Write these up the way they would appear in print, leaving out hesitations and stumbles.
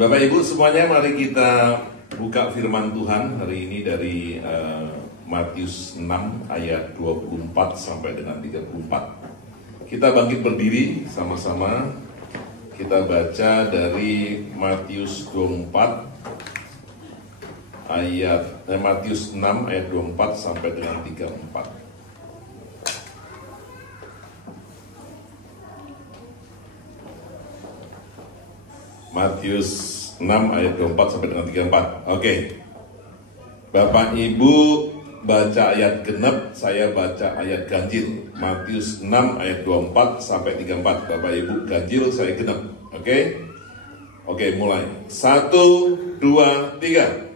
Bapak Ibu semuanya, mari kita buka firman Tuhan hari ini dari Matius 6 ayat 24 sampai dengan 34. Kita bangkit berdiri sama-sama. Kita baca dari Matius 24 Matius 6 ayat 24 sampai dengan 34. Matius 6 ayat 24 sampai dengan 34. Oke. Bapak Ibu baca ayat genep, saya baca ayat ganjil. Matius 6 ayat 24 sampai 34. Bapak Ibu ganjil, saya genep. Oke? Oke, mulai. 1, 2, 3.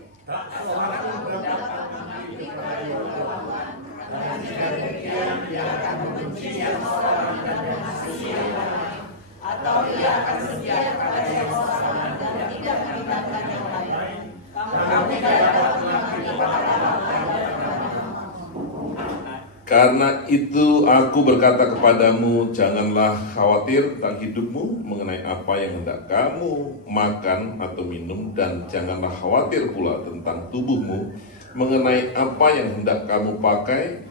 Atau ia akan setia kepada yang sama dan tidak meninggalkan yang lain. Kamu tidak dapat mengakui kepada Allah. Karena itu aku berkata kepadamu, janganlah khawatir tentang hidupmu mengenai apa yang hendak kamu makan atau minum, dan janganlah khawatir pula tentang tubuhmu mengenai apa yang hendak kamu pakai.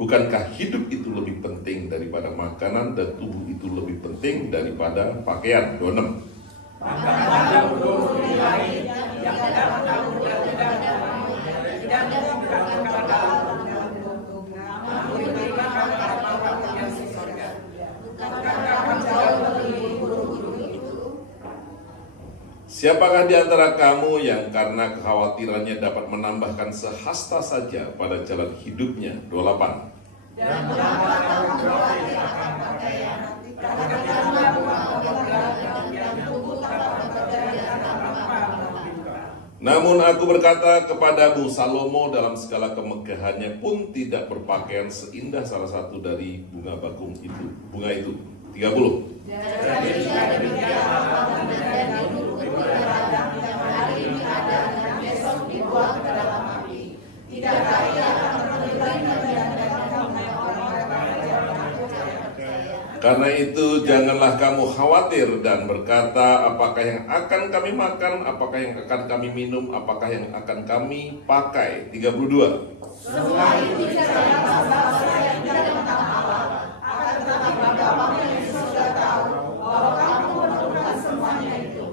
Bukankah hidup itu lebih penting daripada makanan, dan tubuh itu lebih penting daripada pakaian? 26. Siapakah di antara kamu yang karena kekhawatirannya dapat menambahkan sehasta saja pada jalan hidupnya? 28. Dan berapa kamu khawatir akan pakaian? Katakanlah dan tubuh tanpa pekerjaan apa-apa. Namun aku berkata kepadamu, Salomo dalam segala kemegahannya pun tidak berpakaian seindah salah satu dari bunga bakung itu. Bunga itu. 30. Jadi jika demikian apapun menjadi dulu berladang yang hari ini ada dan besok dibuang ke dalam api, tidakkah ia akan menilai bagian dari kamu orang-orang yang percaya? Karena itu janganlah kamu khawatir dan berkata, apakah yang akan kami makan, apakah yang akan kami minum, apakah yang akan kami pakai. 32. Semua itu janganlah bangsa yang tidak tentang Allah, akan tetapi Bapamu yang sudah tahu bahwa kamu memerlukan semuanya itu.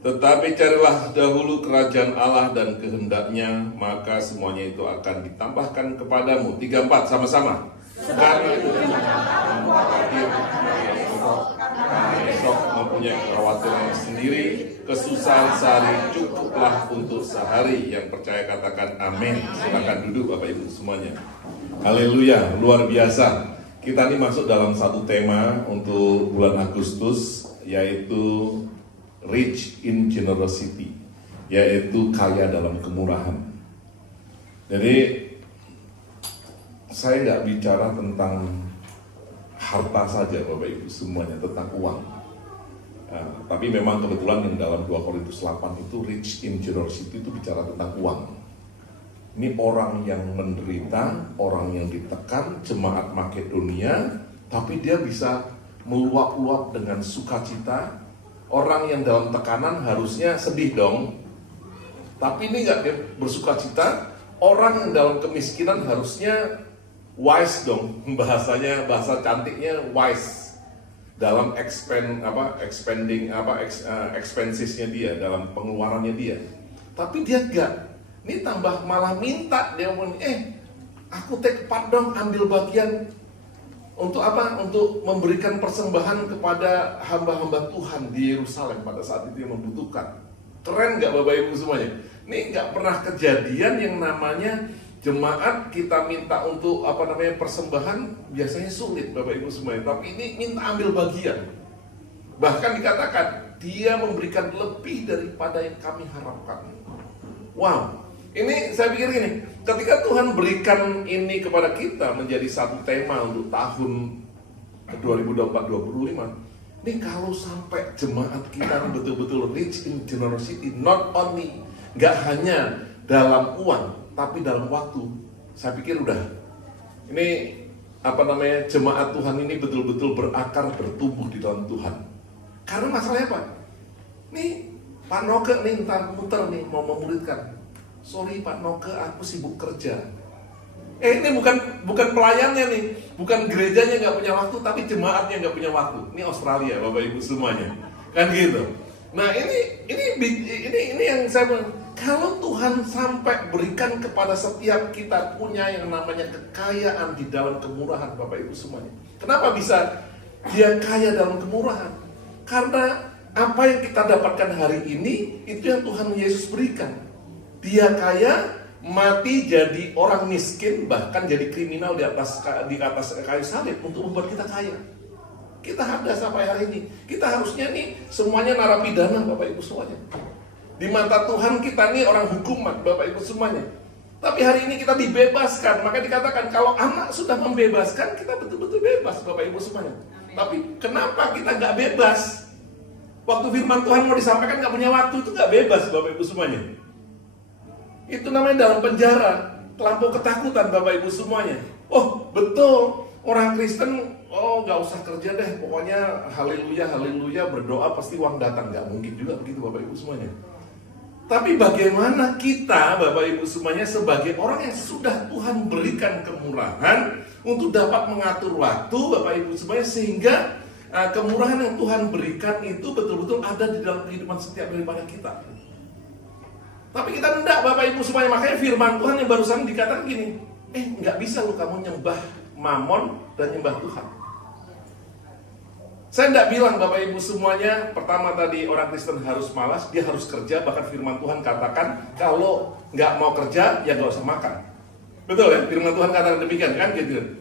Tetapi carilah dahulu kerajaan Allah dan kehendaknya, maka semuanya itu akan ditambahkan kepadamu. 34 sama-sama. Karena itu janganlah kamu khawatir karena esok mempunyai kekhawatiran sendiri, kesusahan sehari cukuplah untuk sehari. Yang percaya katakan amin. Silakan duduk Bapak Ibu semuanya. Haleluya, luar biasa. Kita ini masuk dalam satu tema untuk bulan Agustus, yaitu rich in generosity, yaitu kaya dalam kemurahan. Jadi saya nggak bicara tentang harta saja Bapak Ibu semuanya, tentang uang. Tapi memang kebetulan yang dalam 2 Korintus 8 itu rich in generosity itu bicara tentang uang. Ini orang yang menderita, orang yang ditekan, jemaat Makedonia, tapi dia bisa meluap-luap dengan sukacita. Orang yang dalam tekanan harusnya sedih dong, tapi ini nggak bersukacita. Orang yang dalam kemiskinan harusnya wise dong, bahasa cantiknya wise dalam expensesnya dia, dalam pengeluarannya dia. Tapi dia enggak. Ini tambah malah minta, dia mau aku take part dong, ambil bagian. Untuk apa? Untuk memberikan persembahan kepada hamba-hamba Tuhan di Yerusalem pada saat itu yang membutuhkan. Keren nggak Bapak Ibu semuanya? Ini nggak pernah kejadian yang namanya jemaat kita minta untuk persembahan, biasanya sulit Bapak Ibu semuanya. Tapi ini minta ambil bagian. Bahkan dikatakan dia memberikan lebih daripada yang kami harapkan. Wow. Ini saya pikir gini, ketika Tuhan berikan ini kepada kita menjadi satu tema untuk tahun 2024-2025, ini kalau sampai jemaat kita betul-betul rich in generosity, not only, nggak hanya dalam uang, tapi dalam waktu, saya pikir udah, ini jemaat Tuhan ini betul-betul berakar, bertumbuh di dalam Tuhan. Karena masalahnya apa? nih Pak Noke nih ntar muter nih mau memuridkan. Sorry Pak Noke, aku sibuk kerja. Ini bukan pelayannya nih, bukan gerejanya nggak punya waktu, tapi jemaatnya nggak punya waktu. Ini Australia, Bapak Ibu semuanya, kan gitu. Nah ini yang saya bilang, kalau Tuhan sampai berikan kepada setiap kita punya yang namanya kekayaan di dalam kemurahan, Bapak Ibu semuanya. Kenapa bisa dia kaya dalam kemurahan? Karena apa yang kita dapatkan hari ini itu yang Tuhan Yesus berikan. Dia kaya, mati jadi orang miskin, bahkan jadi kriminal di atas kayu salib untuk membuat kita kaya. Kita ada sampai hari ini. Kita harusnya nih semuanya narapidana, Bapak Ibu semuanya. Di mata Tuhan kita nih orang hukuman, Bapak Ibu semuanya. Tapi hari ini kita dibebaskan. Maka dikatakan kalau anak sudah membebaskan, kita betul-betul bebas, Bapak Ibu semuanya. Tapi kenapa kita nggak bebas? Waktu firman Tuhan mau disampaikan nggak punya waktu, itu nggak bebas, Bapak Ibu semuanya. Itu namanya dalam penjara, terlampau ketakutan, Bapak Ibu semuanya. Oh betul, orang Kristen, oh nggak usah kerja deh, pokoknya haleluya, haleluya, berdoa pasti uang datang. Nggak mungkin juga begitu, Bapak Ibu semuanya. Tapi bagaimana kita, Bapak Ibu semuanya, sebagai orang yang sudah Tuhan berikan kemurahan untuk dapat mengatur waktu, Bapak Ibu semuanya, sehingga kemurahan yang Tuhan berikan itu betul-betul ada di dalam kehidupan setiap daripada kita. Tapi kita enggak, Bapak Ibu semuanya. Makanya firman Tuhan yang barusan dikatakan gini, nggak bisa lu kamu nyembah Mamon dan nyembah Tuhan. Saya enggak bilang Bapak Ibu semuanya, pertama tadi orang Kristen harus malas, dia harus kerja. Bahkan firman Tuhan katakan kalau nggak mau kerja ya nggak usah makan. Betul ya, firman Tuhan katakan demikian kan gitu.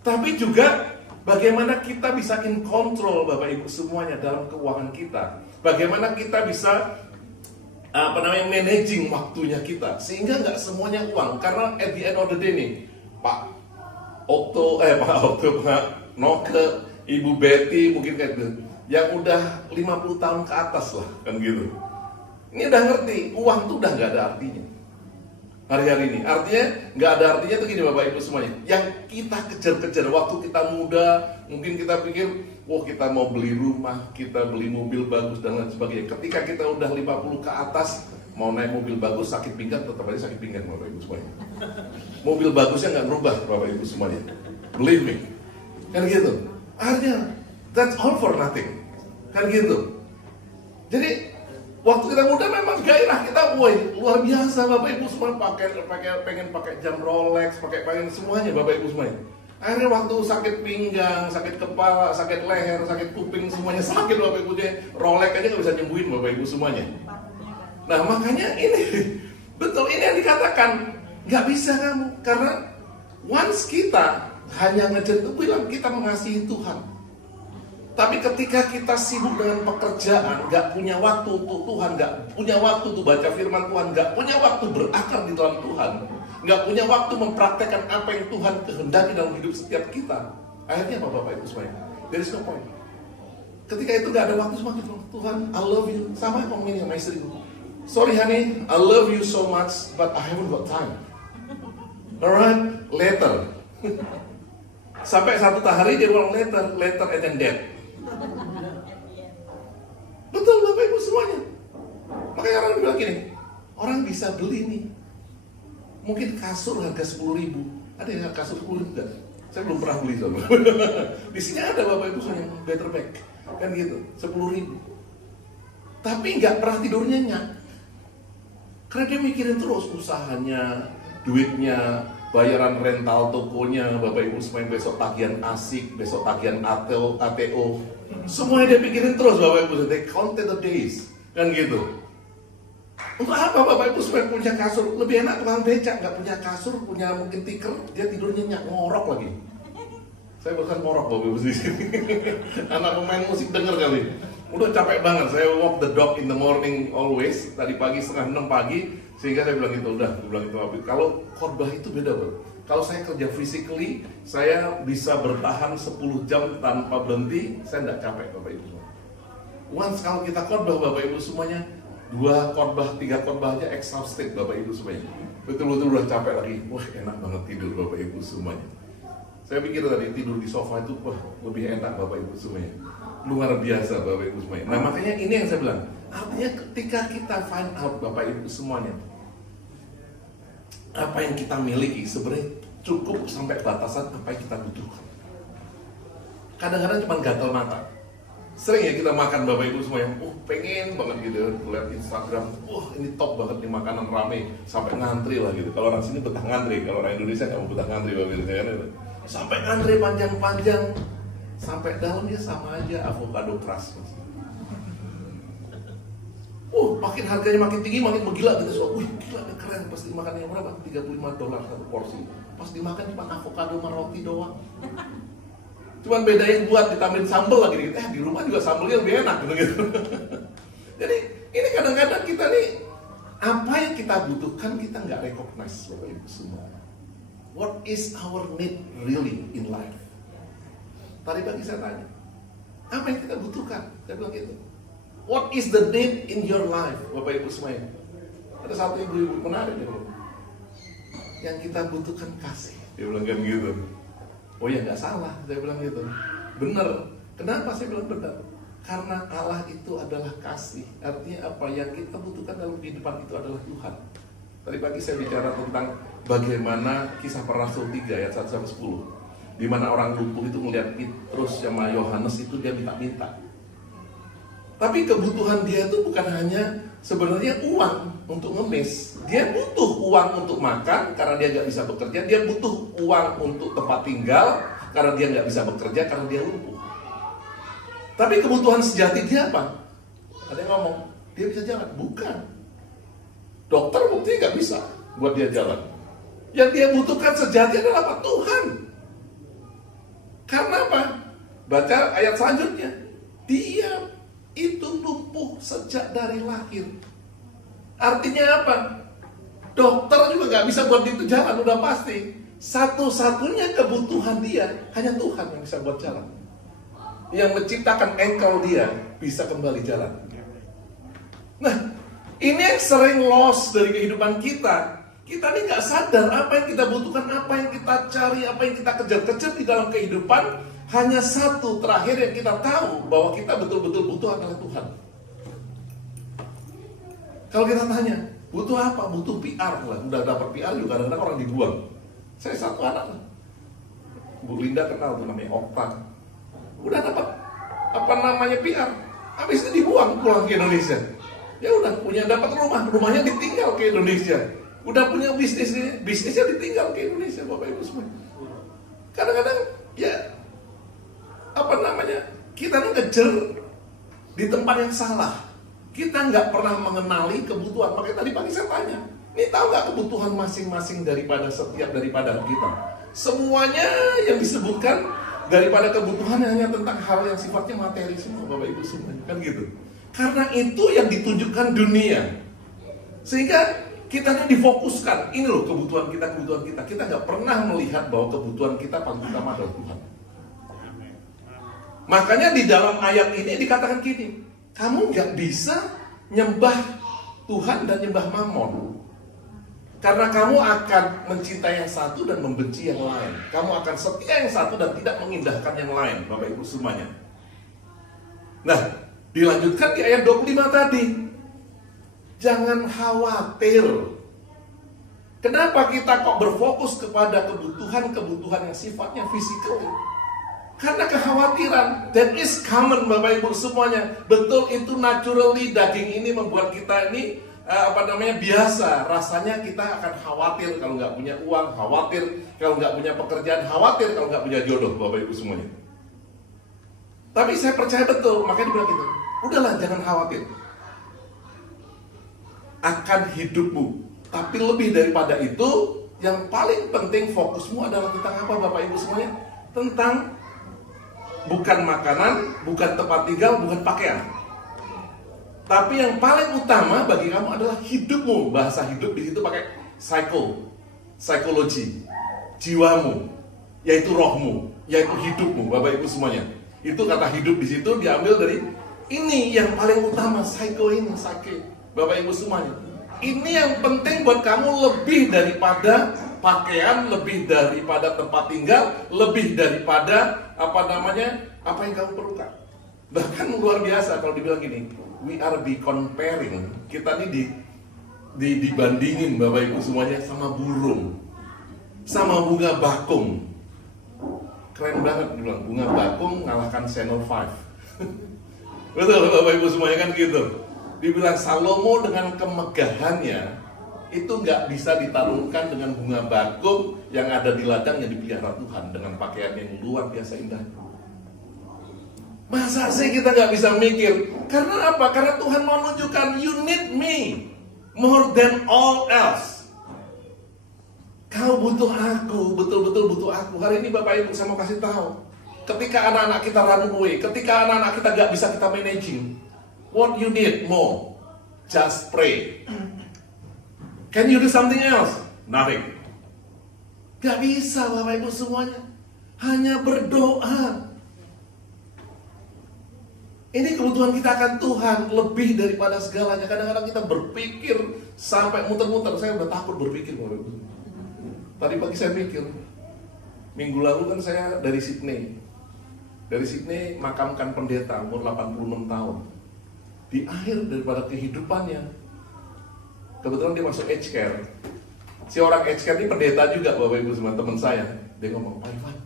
Tapi juga bagaimana kita bisa in control, Bapak Ibu semuanya, dalam keuangan kita. Bagaimana kita bisa managing waktunya kita, sehingga nggak semuanya uang. Karena at the end of the day nih, Pak Noke, Ibu Betty mungkin kayak gitu, yang udah 50 tahun ke atas lah, kan gitu. Ini udah ngerti, uang tuh udah nggak ada artinya hari-hari ini. Artinya nggak ada artinya tuh gini, Bapak Ibu semuanya. Yang kita kejar-kejar waktu kita muda, mungkin kita pikir, wah kita mau beli rumah, kita beli mobil bagus dan lain sebagainya. Ketika kita udah 50 ke atas, mau naik mobil bagus, sakit pinggang, tetap aja sakit pinggang, Bapak Ibu semuanya. Mobil bagusnya nggak berubah, Bapak Ibu semuanya. Believe me, kan gitu. Artinya, that's all for nothing, kan gitu. Jadi waktu kita muda memang gairah kita, woi luar biasa, Bapak Ibu semua pengen pakai jam Rolex, pengen semuanya, Bapak Ibu semuanya. Akhirnya waktu sakit pinggang, sakit kepala, sakit leher, sakit kuping, semuanya sakit, Bapak Ibu. Rolex aja nggak bisa nyembuhin, Bapak Ibu semuanya. Nah makanya ini betul, ini yang dikatakan nggak bisa kamu, karena once kita hanya bilang kita mengasihi Tuhan, tapi ketika kita sibuk dengan pekerjaan, nggak punya waktu untuk Tuhan, nggak punya waktu untuk baca firman Tuhan, nggak punya waktu berakar di dalam Tuhan, nggak punya waktu mempraktekkan apa yang Tuhan kehendaki dalam hidup setiap kita, akhirnya apa, Bapak Ibu semuanya? There is no point. Ketika itu nggak ada waktu, semakin Tuhan, I love you, sama ngomongin sama istriku, sorry honey, I love you so much, but I haven't got time. Alright, later. Sampai satu hari dia bilang later and then dead. Betul, Bapak Ibu semuanya. Makanya orang bilang gini, orang bisa beli nih, mungkin kasur harga 10.000. Ada yang kasur 10.000 enggak? Saya belum pernah beli sama. Di sini ada, Bapak Ibu semuanya, better back, kan gitu, 10.000. Tapi nggak pernah tidur nyenyak, karena dia mikirin terus usahanya, duitnya, bayaran rental tokonya, Bapak Ibu semuanya, besok tagihan asik, besok tagihan ATO, semuanya dia pikirin terus, Bapak Ibu. They counted the days, kan gitu. Untuk apa Bapak Ibu semuanya punya kasur? Lebih enak tukang becak, nggak punya kasur, punya mungkin tikar, dia tidur nyenyak, ngorok lagi. Saya bahkan ngorok, Bapak Ibu di sini. Anak pemain musik denger kali. Udah capek banget, saya walk the dog in the morning always. Tadi pagi 5:30 pagi, sehingga saya bilang itu kalau khotbah itu beda, Bro. Kalau saya kerja physically, saya bisa bertahan 10 jam tanpa berhenti, saya nggak capek, Bapak Ibu semua. Once kalau kita khotbah, Bapak Ibu semuanya, 2 khotbah, 3 khotbah aja exhausted, Bapak Ibu semuanya. Betul-betul udah capek lagi. Wah, enak banget tidur, Bapak Ibu semuanya. Saya pikir tadi tidur di sofa itu, wah, lebih enak, Bapak Ibu semuanya. Luar biasa, Bapak Ibu semuanya. Nah makanya ini yang saya bilang, Artinya ketika kita find out Bapak Ibu semuanya, apa yang kita miliki sebenarnya cukup sampai batasan apa yang kita butuhkan. Kadang-kadang cuma gatal mata. Sering ya kita makan Bapak Ibu semua yang pengen banget gitu, lihat Instagram, ini top banget nih makanan rame, sampai ngantri lah gitu. Kalau orang sini betah ngantri, kalau orang Indonesia nggak mau betah ngantri Bapak Ibu kan? Sampai ngantri panjang-panjang, sampai dalamnya sama aja avocado crush. Makin harganya makin tinggi, makin menggila gitu. So, gila keren, pasti makan yang berapa? $35 satu porsi. Pas dimakan cuma avocado sama roti doang. Cuman bedain buat ditambahin sambal lagi gitu. Di rumah juga sambalnya lebih enak gitu. Jadi ini kadang-kadang kita nih, apa yang kita butuhkan kita nggak recognize Bapak Ibu semua. What is our need really in life? Tadi pagi saya tanya, apa yang kita butuhkan? Saya bilang gitu. What is the need in your life, Bapak Ibu semuanya? Ada satu ibu-ibu menarik dia bilang, yang kita butuhkan kasih. Dia bilang kan gitu. Oh ya nggak salah, saya bilang gitu. Bener. Kenapa saya bilang benar? Karena Allah itu adalah kasih. Artinya apa? Yang kita butuhkan dalam kehidupan itu adalah Tuhan. Tadi pagi saya bicara tentang bagaimana Kisah Para Rasul 3 ayat 1-10, di mana orang lumpuh itu melihat Petrus sama Yohanes itu dia minta-minta. Tapi kebutuhan dia itu bukan hanya sebenarnya uang untuk ngemis. Dia butuh uang untuk makan karena dia nggak bisa bekerja. Dia butuh uang untuk tempat tinggal karena dia nggak bisa bekerja karena dia lumpuh. Tapi kebutuhan sejati dia apa? Ada yang ngomong, dia bisa jalan? Bukan. Dokter buktinya nggak bisa buat dia jalan. Yang dia butuhkan sejati adalah apa? Tuhan. Karena apa? Baca ayat selanjutnya. Dia itu lumpuh sejak dari lahir. Artinya apa? Dokter juga nggak bisa buat dia itu jalan, udah pasti. Satu-satunya kebutuhan dia hanya Tuhan yang bisa buat jalan. Yang menciptakan engkel dia bisa kembali jalan. Nah, ini yang sering loss dari kehidupan kita. Kita ini nggak sadar apa yang kita butuhkan, apa yang kita cari, apa yang kita kejar-kejar di dalam kehidupan. Hanya satu terakhir yang kita tahu bahwa kita betul-betul butuh adalah Tuhan. Kalau kita tanya, butuh apa? Butuh PR lah. Udah dapat PR juga kadang-kadang orang dibuang. Saya satu anak, Bu Linda kenal tuh namanya Okta. Udah dapat apa namanya PR, habis itu dibuang pulang ke Indonesia. Ya udah punya dapat rumah, rumahnya ditinggal ke Indonesia. Udah punya bisnisnya ditinggal ke Indonesia, Bapak Ibu semua. Kadang-kadang ya apa namanya, kita ini ngejar di tempat yang salah. Kita nggak pernah mengenali kebutuhan. Makanya tadi pagi saya tanya, ini tahu nggak kebutuhan masing-masing daripada kita? Semuanya yang disebutkan daripada kebutuhan hanya tentang hal yang sifatnya materi semua, Bapak Ibu semua, kan gitu. Karena itu yang ditunjukkan dunia, sehingga kita ini difokuskan. Ini loh kebutuhan kita. Kita nggak pernah melihat bahwa kebutuhan kita paling utama adalah Tuhan. Makanya di dalam ayat ini dikatakan gini, kamu nggak bisa nyembah Tuhan dan nyembah Mammon. Karena kamu akan mencintai yang satu dan membenci yang lain. Kamu akan setia yang satu dan tidak mengindahkan yang lain, Bapak Ibu semuanya. Nah, dilanjutkan di ayat 25 tadi. Jangan khawatir. Kenapa kita kok berfokus kepada kebutuhan yang sifatnya fisikal? Karena kekhawatiran, that is common Bapak Ibu semuanya. Betul, itu naturally daging ini membuat kita ini biasa. Rasanya kita akan khawatir kalau nggak punya uang, khawatir kalau nggak punya pekerjaan, khawatir kalau nggak punya jodoh, Bapak Ibu semuanya. Tapi saya percaya betul, makanya dibilang gitu, udahlah jangan khawatir akan hidupmu. Tapi lebih daripada itu, yang paling penting fokusmu adalah tentang apa Bapak Ibu semuanya? Tentang bukan makanan, bukan tempat tinggal, bukan pakaian. Tapi yang paling utama bagi kamu adalah hidupmu. Bahasa hidup di situ pakai psikologi, jiwamu, yaitu rohmu, yaitu hidupmu, Bapak Ibu semuanya. Itu kata hidup di situ diambil dari ini yang paling utama, psyche, Bapak Ibu semuanya. Ini yang penting buat kamu lebih daripada pakaian, lebih daripada tempat tinggal, lebih daripada apa yang kamu perlukan. Bahkan luar biasa kalau dibilang gini, we are be comparing, kita nih dibandingin Bapak Ibu semuanya sama burung, sama bunga bakung. Keren banget bilang, bunga bakung ngalahkan Channel 5. Betul Bapak Ibu semuanya kan gitu. Dibilang Salomo dengan kemegahannya itu nggak bisa ditarungkan dengan bunga bakung yang ada di ladang yang dipelihara Tuhan dengan pakaian yang luar biasa indah. Masa sih kita nggak bisa mikir? Karena apa? Karena Tuhan mau menunjukkan you need me more than all else. Kau butuh aku, betul-betul butuh aku. Hari ini Bapak Ibu saya mau kasih tahu. Ketika anak-anak kita run away, ketika anak-anak kita nggak bisa kita managing, what you need more? Just pray. Can you do something else? Nothing. Gak bisa Bapak Ibu semuanya. Hanya berdoa. Ini kebutuhan kita akan Tuhan lebih daripada segalanya. Kadang-kadang kita berpikir sampai muter-muter. Saya udah takut berpikir Bapak Ibu. Tadi pagi saya pikir, minggu lalu kan saya dari Sydney. Dari Sydney makamkan pendeta umur 86 tahun. Di akhir daripada kehidupannya, kebetulan dia masuk aged care. Si orang aged care ini pendeta juga Bapak Ibu semua, teman saya. Dia ngomong, Pak Ivan,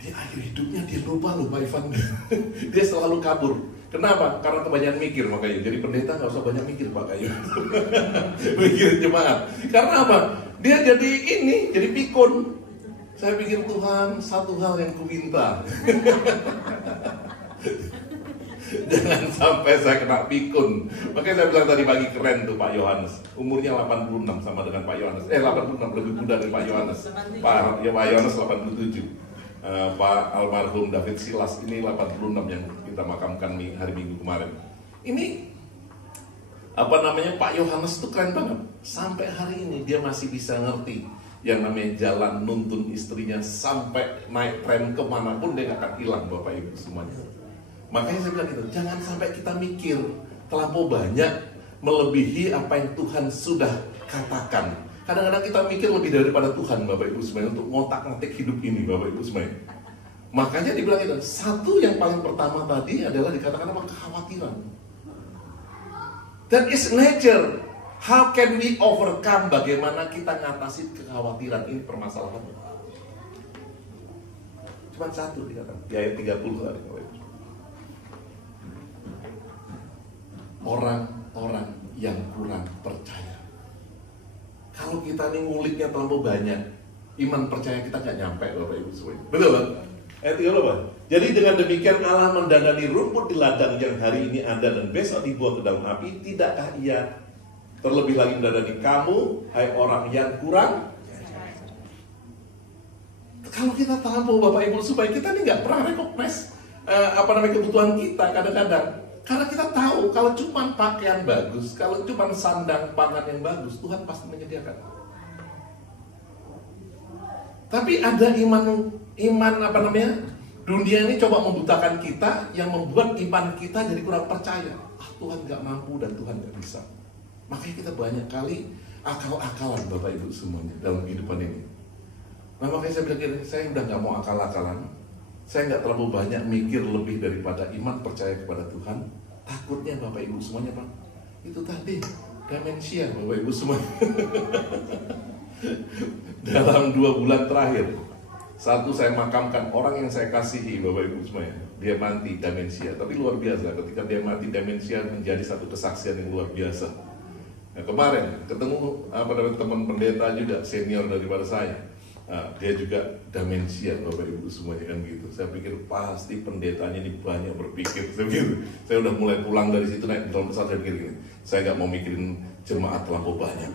di akhir hidupnya dia lupa loh Pak Ivan. Dia selalu kabur. Kenapa? Karena kebanyakan mikir makanya. Jadi pendeta gak usah banyak mikir Pak Kayu. Mikir jemaat. Karena apa? Dia jadi pikun. Saya pikir Tuhan, satu hal yang kuminta. Jangan sampai saya kena pikun. Makanya saya bilang tadi pagi keren tuh Pak Yohanes. Umurnya 86 sama dengan Pak Yohanes. 86 lebih muda dari Pak Yohanes. Pak Yohanes 87. Pak almarhum David Silas ini 86 yang kita makamkan hari Minggu kemarin. Ini Pak Yohanes tuh keren banget. Sampai hari ini dia masih bisa ngerti yang namanya jalan nuntun istrinya sampai naik tren kemanapun dia gak akan hilang Bapak Ibu semuanya. Makanya saya bilang gitu, jangan sampai kita mikir terlampau banyak melebihi apa yang Tuhan sudah katakan. Kadang-kadang kita mikir lebih daripada Tuhan Bapak Ibu semuanya untuk ngotak-ngatik hidup ini Bapak Ibu semuanya. Makanya dibilang itu, satu yang paling pertama tadi adalah dikatakan apa? Kekhawatiran. That is nature. How can we overcome? Bagaimana kita ngatasi kekhawatiran ini permasalahan? Cuma satu dikatakan di ayat 30 tadi. Orang-orang yang kurang percaya. Kalau kita nih nguliknya terlalu banyak, iman percaya kita nggak nyampe Bapak Ibu semuanya. Betul Pak? Ayat 30 Pak. Jadi dengan demikian Allah mendandani rumput di ladang yang hari ini ada dan besok dibuang ke dalam api. Tidakkah Ia terlebih lagi mendandani kamu, hai orang yang kurang? Kalau kita tahu Bapak Ibu supaya kita nih nggak pernah recognize kebutuhan kita kadang-kadang. Karena kita tahu kalau cuma pakaian bagus, kalau cuma sandang pangan yang bagus, Tuhan pasti menyediakan. Tapi ada iman dunia ini coba membutakan kita, yang membuat iman kita jadi kurang percaya. Tuhan nggak mampu dan Tuhan nggak bisa. Makanya kita banyak kali akal-akalan Bapak Ibu semuanya dalam kehidupan ini. Nah makanya saya bilang, saya udah nggak mau akal-akalan. Saya nggak terlalu banyak mikir lebih daripada iman percaya kepada Tuhan. Takutnya Bapak Ibu semuanya Pak, itu tadi demensia Bapak Ibu semuanya. Dalam 2 bulan terakhir, satu saya makamkan orang yang saya kasihi Bapak Ibu semuanya. Dia mati demensia, tapi luar biasa. Ketika dia mati demensia menjadi satu kesaksian yang luar biasa. Nah, kemarin ketemu teman pendeta juga senior daripada saya. Nah, dia juga demensia Bapak Ibu semuanya kan gitu. Saya pikir pasti pendetanya ini banyak berpikir. Saya udah mulai pulang dari situ naik di dalam pesawat saya pikir gini, saya nggak mau mikirin jemaat terlalu banyak.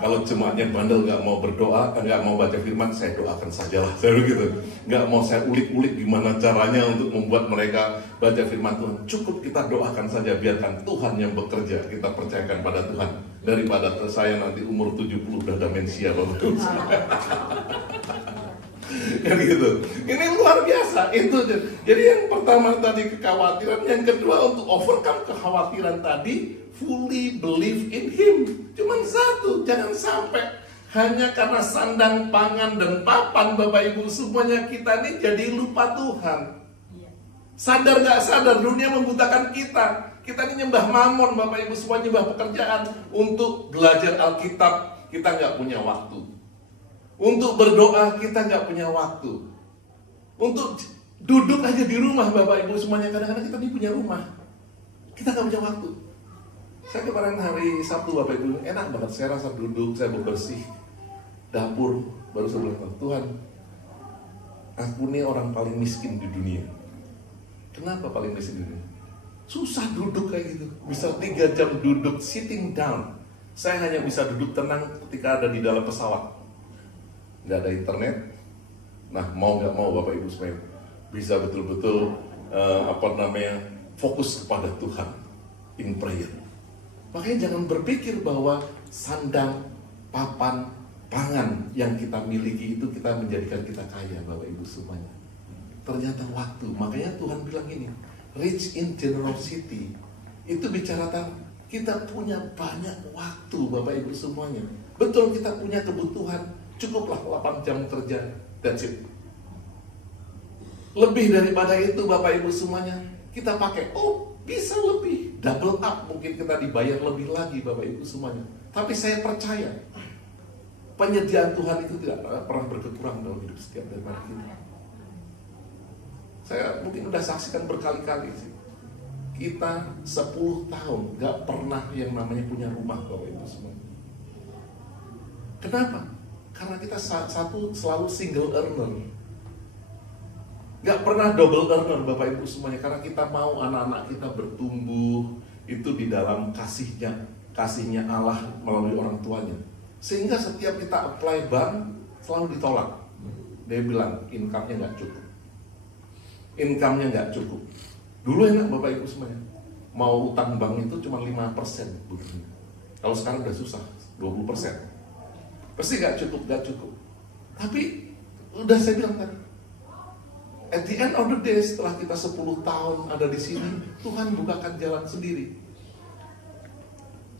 Kalau jemaatnya bandel nggak mau berdoa, nggak mau baca firman, saya doakan sajalah. Saya begitu. Nggak mau saya ulik-ulik gimana caranya untuk membuat mereka baca firman Tuhan. Cukup kita doakan saja, biarkan Tuhan yang bekerja. Kita percayakan pada Tuhan daripada saya nanti umur 70 udah demensia Bapak Ibu. Kan gitu. Ini luar biasa itu. Jadi yang pertama tadi kekhawatiran, yang kedua untuk overcome kekhawatiran tadi, fully believe in Him. Cuman satu, jangan sampai hanya karena sandang pangan dan papan Bapak Ibu semuanya kita ini jadi lupa Tuhan. Sadar gak sadar dunia membutakan kita. Kita ini nyembah mamon, Bapak Ibu semua, nyembah pekerjaan. Untuk belajar Alkitab, kita nggak punya waktu. Untuk berdoa, kita nggak punya waktu. Untuk duduk aja di rumah, Bapak Ibu semuanya, kadang-kadang kita ini punya rumah, kita nggak punya waktu. Saya kemarin hari Sabtu, Bapak Ibu, enak banget, saya rasa duduk, saya bebersih dapur, baru saya bilang, Tuhan, aku ini orang paling miskin di dunia. Kenapa paling miskin di dunia? Susah duduk kayak gitu, bisa 3 jam duduk, sitting down. Saya hanya bisa duduk tenang ketika ada di dalam pesawat. Nggak ada internet. Nah, mau nggak mau Bapak Ibu supaya bisa betul-betul fokus kepada Tuhan in prayer. Makanya jangan berpikir bahwa sandang, papan, pangan yang kita miliki itu kita menjadikan kita kaya, Bapak Ibu semuanya. Ternyata waktu. Makanya Tuhan bilang ini, rich in generosity. Itu bicara tentang kita punya banyak waktu, Bapak Ibu semuanya. Betul, kita punya kebutuhan, cukuplah 8 jam kerja, that's it. Lebih daripada itu, Bapak Ibu semuanya, kita pakai, bisa lebih, double up, mungkin kita dibayar lebih lagi, Bapak Ibu semuanya. Tapi saya percaya penyediaan Tuhan itu tidak pernah berkurang dalam hidup setiap dari kita. Saya mungkin udah saksikan berkali-kali sih. Kita 10 tahun gak pernah yang namanya punya rumah, Bapak Ibu semua. Kenapa? Karena kita selalu single earner. Gak pernah double earner, Bapak Ibu semuanya. Karena kita mau anak-anak kita bertumbuh itu di dalam kasihnya Allah melalui orang tuanya. Sehingga setiap kita apply bank selalu ditolak. Dia bilang income-nya gak cukup. Income-nya nggak cukup. Dulu enak Bapak Ibu semuanya, mau utang bank itu cuma 5%. Kalau sekarang udah susah, 20%. Pasti nggak cukup. Tapi udah saya bilang tadi, at the end of the day, setelah kita 10 tahun ada di sini, Tuhan bukakan jalan sendiri.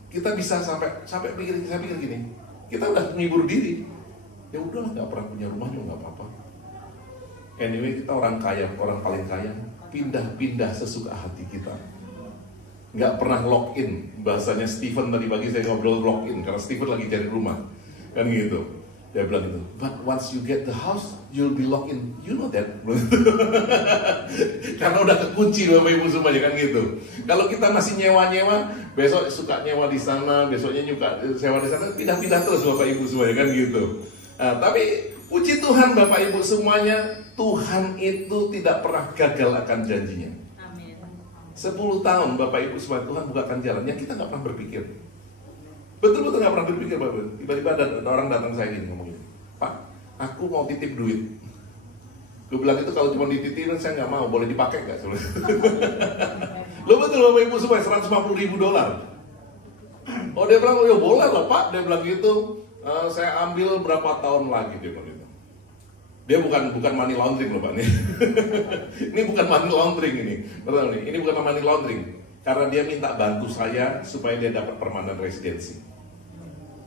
Kita bisa sampai saya pikir gini, kita udah menghibur diri. Ya udahlah, nggak pernah punya rumah juga nggak apa-apa. Anyway, kita orang kaya, orang paling kaya, pindah-pindah sesuka hati kita. Nggak pernah lock in. Bahasanya Stephen tadi pagi saya ngobrol lock in, karena Stephen lagi cari rumah. Kan gitu. Dia bilang gitu, but once you get the house, you'll be locked in. You know that? Karena udah kekunci Bapak Ibu semuanya, kan gitu. Kalau kita masih nyewa-nyewa, besok suka nyewa di sana, besoknya juga sewa di sana, pindah-pindah terus Bapak Ibu semuanya, kan gitu. Nah, tapi puji Tuhan Bapak Ibu semuanya, Tuhan itu tidak pernah gagal akan janjinya. Amin. 10 tahun Bapak Ibu semuanya, Tuhan bukakan jalan yang kita nggak pernah berpikir. Betul-betul nggak pernah berpikir Bapak. Tiba-tiba ada orang datang saya gini ngomongin, Pak, aku mau titip duit. Gue bilang itu kalau cuma dititipin saya nggak mau, boleh dipakai nggak? Lo betul Bapak Ibu semuanya, $150,000. Oh dia bilang, ya boleh lah Pak. Dia bilang gitu. Saya ambil berapa tahun lagi dia bilang itu. Dia bukan money laundering loh Pak nih. Ini bukan money laundering ini. Betul nih, ini bukan money laundering. Karena dia minta bantu saya supaya dia dapat permanent residency.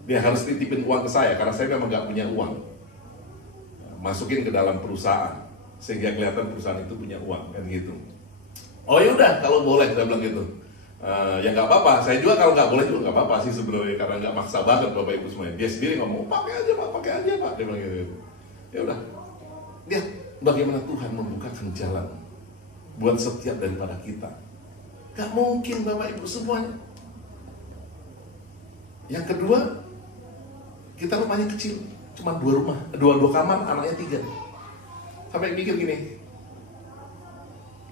Dia harus titipin uang ke saya karena saya memang nggak punya uang. Masukin ke dalam perusahaan sehingga kelihatan perusahaan itu punya uang kan gitu. Oh ya udah kalau boleh dia bilang gitu. Ya nggak apa-apa, saya juga kalau nggak boleh juga nggak apa-apa sih sebenarnya, karena nggak maksa banget Bapak Ibu semuanya. Dia sendiri ngomong, pakai aja Pak, dia bilang gitu. Ya udah, lihat bagaimana Tuhan membukakan jalan buat setiap daripada kita. Gak mungkin Bapak Ibu semuanya. Yang kedua, kita rumahnya kecil, cuma 2 rumah, 2 kamar, anaknya 3. Sampai mikir gini,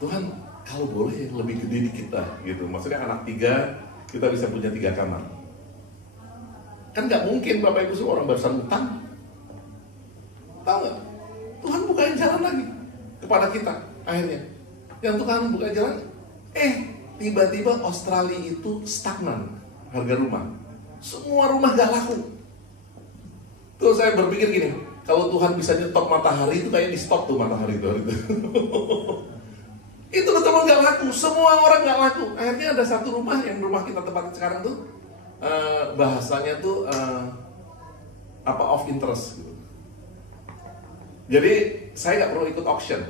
Tuhan kalau boleh lebih gede di kita gitu. Maksudnya anak 3, kita bisa punya 3 kamar. Kan gak mungkin Bapak Ibu semua orang barusan utang. Tahu gak? Tuhan bukain jalan lagi kepada kita akhirnya. Yang Tuhan buka jalan, tiba-tiba Australia itu stagnan harga rumah. Semua rumah gak laku. Terus saya berpikir gini, kalau Tuhan bisa nyetop matahari itu kayak di stop tuh matahari itu. Itu betul gak laku, semua orang gak laku. Akhirnya ada satu rumah, yang rumah kita tempat sekarang tuh bahasanya tuh of interest gitu. Jadi saya gak perlu ikut auction,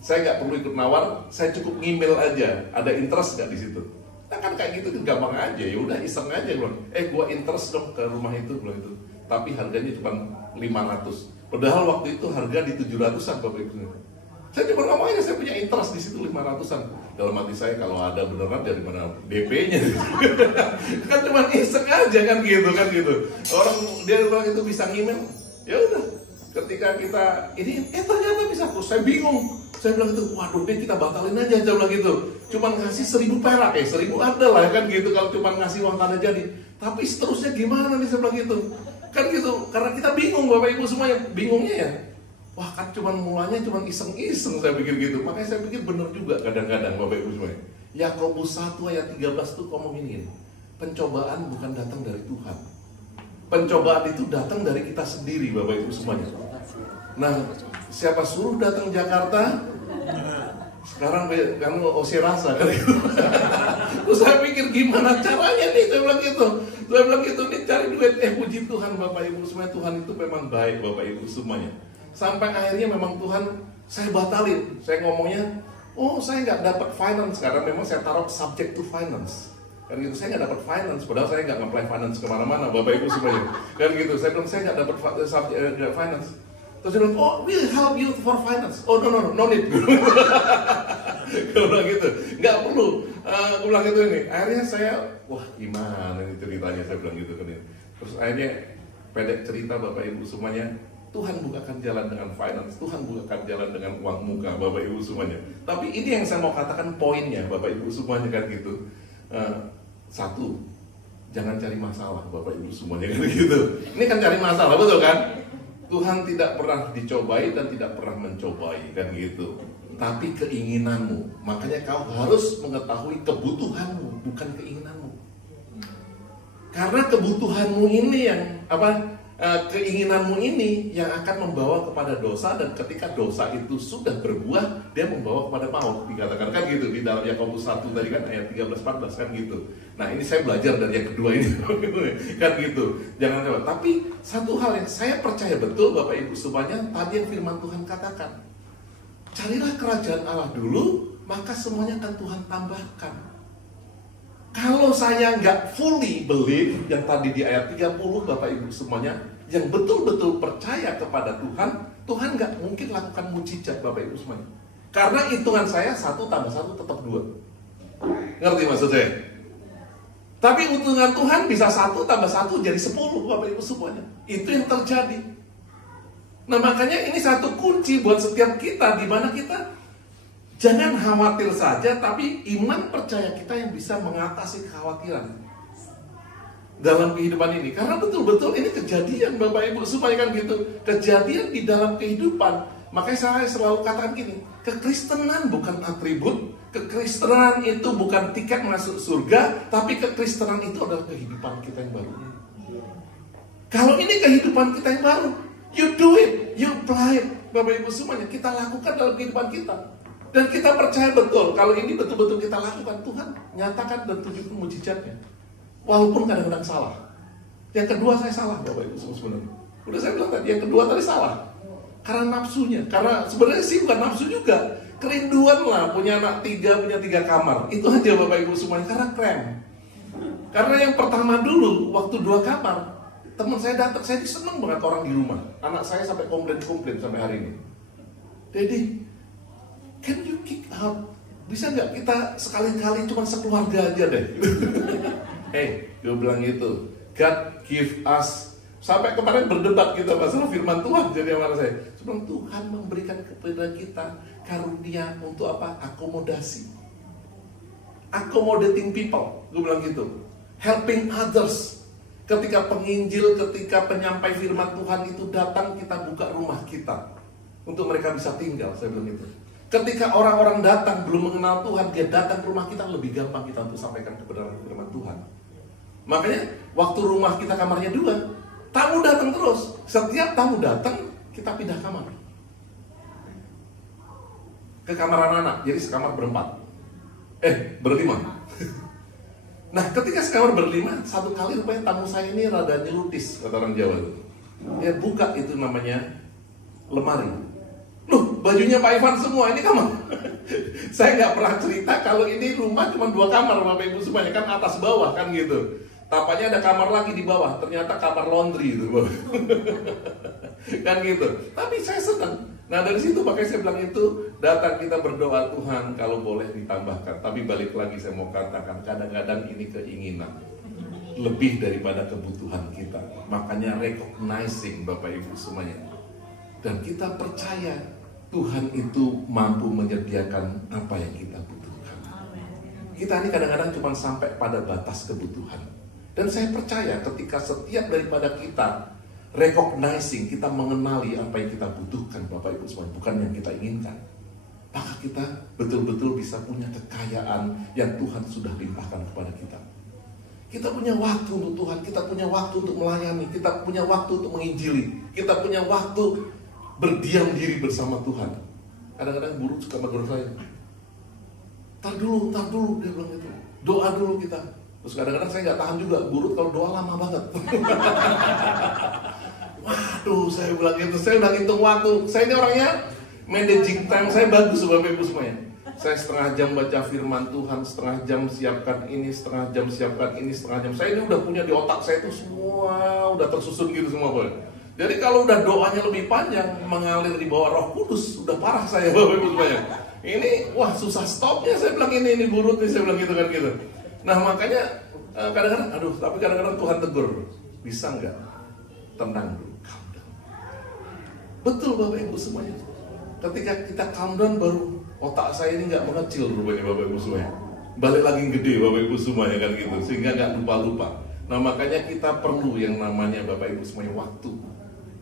saya gak perlu ikut nawar, saya cukup ngemail aja, ada interest gak di situ. Nah, kan kayak gitu kan gampang aja, ya udah iseng aja bilang, gua interest dong ke rumah itu bilang itu. Tapi harganya cuma 500. Padahal waktu itu harga di 700-an Bapak Ibu. Saya cuma ngomong aja, saya punya interest di situ 500-an. Dalam hati saya, kalau ada beneran dari mana DP-nya? Kan cuma iseng aja kan gitu. Orang dia bilang itu bisa ngimel, ya udah. Ketika kita ini, ternyata bisa terus. Saya bingung. Saya bilang itu, waduh deh kita batalin aja. Saya bilang gitu. Cuma ngasih 1.000 perak, 1.000 ada lah kan gitu. Kalau cuma ngasih uang tanda jadi. Tapi seterusnya gimana nih, saya bilang gitu. Kan gitu, karena kita bingung Bapak Ibu semuanya. Bingungnya ya, wah kan cuma mulanya cuma iseng-iseng saya pikir gitu. Makanya saya pikir benar juga kadang-kadang Bapak Ibu semuanya. Yakobus 1 ayat 13 tuh ngomong ini, pencobaan bukan datang dari Tuhan. Pencobaan itu datang dari kita sendiri Bapak Ibu semuanya. Nah, siapa suruh datang Jakarta? Sekarang kamu osir rasa kan gitu. Terus saya pikir gimana caranya nih, saya bilang gitu nih cari duit. Puji Tuhan Bapak Ibu semuanya, Tuhan itu memang baik Bapak Ibu semuanya. Sampai akhirnya memang Tuhan, saya batalin. Saya ngomongnya, saya nggak dapat finance, karena memang saya taruh subject to finance. Kan gitu, saya nggak dapat finance, padahal saya nggak nge-apply finance kemana-mana Bapak Ibu semuanya. Kan gitu, saya bilang saya nggak dapat subject finance. Terus dia bilang, we'll help you for finance. No need. Gue bilang gitu, nggak perlu. Gue bilang gitu ini. Akhirnya saya, wah gimana ini ceritanya, saya bilang gitu kan. Terus akhirnya pendek cerita Bapak Ibu semuanya, Tuhan bukakan jalan dengan finance, Tuhan bukakan jalan dengan uang muka Bapak Ibu semuanya. Tapi ini yang saya mau katakan poinnya Bapak Ibu semuanya kan gitu. Satu, jangan cari masalah Bapak Ibu semuanya kan gitu. Ini kan cari masalah, betul kan? Tuhan tidak pernah dicobai dan tidak pernah mencobai kan gitu. Tapi keinginanmu, makanya kau harus mengetahui kebutuhanmu, bukan keinginanmu. Karena kebutuhanmu ini yang keinginanmu ini yang akan membawa kepada dosa, dan ketika dosa itu sudah berbuah, dia membawa kepada maut. Dikatakan kan gitu di dalam Yakobus 1 tadi kan ayat 13-14 kan gitu. Nah ini saya belajar dari yang kedua ini kan gitu. Jangan coba. Tapi satu hal yang saya percaya betul Bapak Ibu semuanya, tadi yang firman Tuhan katakan, carilah kerajaan Allah dulu, maka semuanya akan Tuhan tambahkan. Kalau saya nggak fully believe yang tadi di ayat 30 Bapak Ibu semuanya, yang betul-betul percaya kepada Tuhan, Tuhan nggak mungkin lakukan mujizat Bapak Ibu semuanya. Karena hitungan saya 1 tambah 1 tetap 2. Ngerti maksud saya? Tapi hitungan Tuhan bisa 1 tambah 1 jadi 10 Bapak Ibu semuanya. Itu yang terjadi. Nah makanya ini satu kunci buat setiap kita, di mana kita jangan khawatir saja, tapi iman percaya kita yang bisa mengatasi kekhawatiran dalam kehidupan ini. Karena betul-betul ini kejadian Bapak Ibu supaya kan gitu, kejadian di dalam kehidupan. Makanya saya selalu katakan gini, kekristenan bukan atribut, kekristenan itu bukan tiket masuk surga, tapi kekristenan itu adalah kehidupan kita yang baru. Kalau ini kehidupan kita yang baru, you do it, you apply it Bapak Ibu semuanya, kita lakukan dalam kehidupan kita. Dan kita percaya betul, kalau ini betul-betul kita lakukan, Tuhan nyatakan dan tunjukkan mujizatnya. Walaupun kadang-kadang salah. Yang kedua saya salah Bapak Ibu sebenarnya. Udah saya bilang tadi, yang kedua tadi salah. Karena nafsunya, karena sebenarnya sih bukan nafsu juga. Kerinduan lah, punya anak 3, punya 3 kamar. Itu aja Bapak Ibu semuanya, karena krem. Karena yang pertama dulu, waktu 2 kamar, teman saya datang, saya seneng banget orang di rumah. Anak saya sampai komplain sampai hari ini. Daddy, can you kick out? Bisa nggak kita sekali-kali cuma sekeluarga aja deh? Gue bilang gitu. God give us. Sampai kemarin berdebat kita masalah firman Tuhan. Jadi sama saya, sebelum Tuhan memberikan kepada kita karunia untuk apa? Akomodasi. Accommodating people. Gue bilang gitu. Helping others. Ketika penginjil, ketika penyampai firman Tuhan itu datang, kita buka rumah kita untuk mereka bisa tinggal. Saya bilang gitu. Ketika orang-orang datang belum mengenal Tuhan, dia datang ke rumah kita, lebih gampang kita untuk sampaikan kebenaran firman Tuhan. Makanya waktu rumah kita kamarnya 2, tamu datang terus. Setiap tamu datang, kita pindah kamar ke kamar anak-anak. Jadi sekamar berlima. Nah ketika sekamar berlima, satu kali rupanya tamu saya ini rada nyelutis, kata orang Jawa itu. Dia buka itu namanya lemari. Loh, bajunya Pak Ivan semua, ini kamar. Saya nggak pernah cerita kalau ini rumah cuma 2 kamar Bapak Ibu semuanya, kan atas bawah kan gitu. Tampaknya ada kamar lagi di bawah, ternyata kamar laundry itu kan gitu. Tapi saya senang. Nah dari situ makanya saya bilang itu, datang kita berdoa, Tuhan kalau boleh ditambahkan. Tapi balik lagi saya mau katakan, kadang-kadang ini keinginan lebih daripada kebutuhan kita. Makanya recognizing Bapak Ibu semuanya. Dan kita percaya Tuhan itu mampu menyediakan apa yang kita butuhkan. Kita ini kadang-kadang cuma sampai pada batas kebutuhan. Dan saya percaya ketika setiap daripada kita recognizing, kita mengenali apa yang kita butuhkan Bapak Ibu semuanya, bukan yang kita inginkan, maka kita betul-betul bisa punya kekayaan yang Tuhan sudah limpahkan kepada kita. Kita punya waktu untuk Tuhan, kita punya waktu untuk melayani, kita punya waktu untuk menginjili, kita punya waktu berdiam diri bersama Tuhan. Kadang-kadang guru suka menegur saya, tar dulu, dia bilang gitu, doa dulu kita. Terus kadang-kadang saya nggak tahan juga, guru kalau doa lama banget. Waduh, saya bilang gitu, saya udah ngitung waktu. Saya ini orangnya managing time saya bagus Bapak Ibu semuanya. Saya setengah jam baca firman Tuhan, setengah jam siapkan ini, setengah jam siapkan ini, setengah jam. Saya ini udah punya di otak saya itu semua, udah tersusun gitu semua Bapak. Jadi kalau udah doanya lebih panjang, mengalir di bawah Roh Kudus, udah parah saya Bapak Ibu semuanya. Ini, wah susah stopnya, saya bilang ini burut nih, saya bilang gitu kan gitu. Nah makanya kadang-kadang, tapi kadang-kadang Tuhan tegur, bisa nggak tenang dulu, calm down. Betul Bapak Ibu semuanya. Ketika kita calm down baru otak saya ini nggak mengecil rupanya Bapak Ibu semuanya. Balik lagi gede Bapak Ibu semuanya kan gitu, sehingga nggak lupa-lupa. Nah makanya kita perlu yang namanya Bapak Ibu semuanya waktu.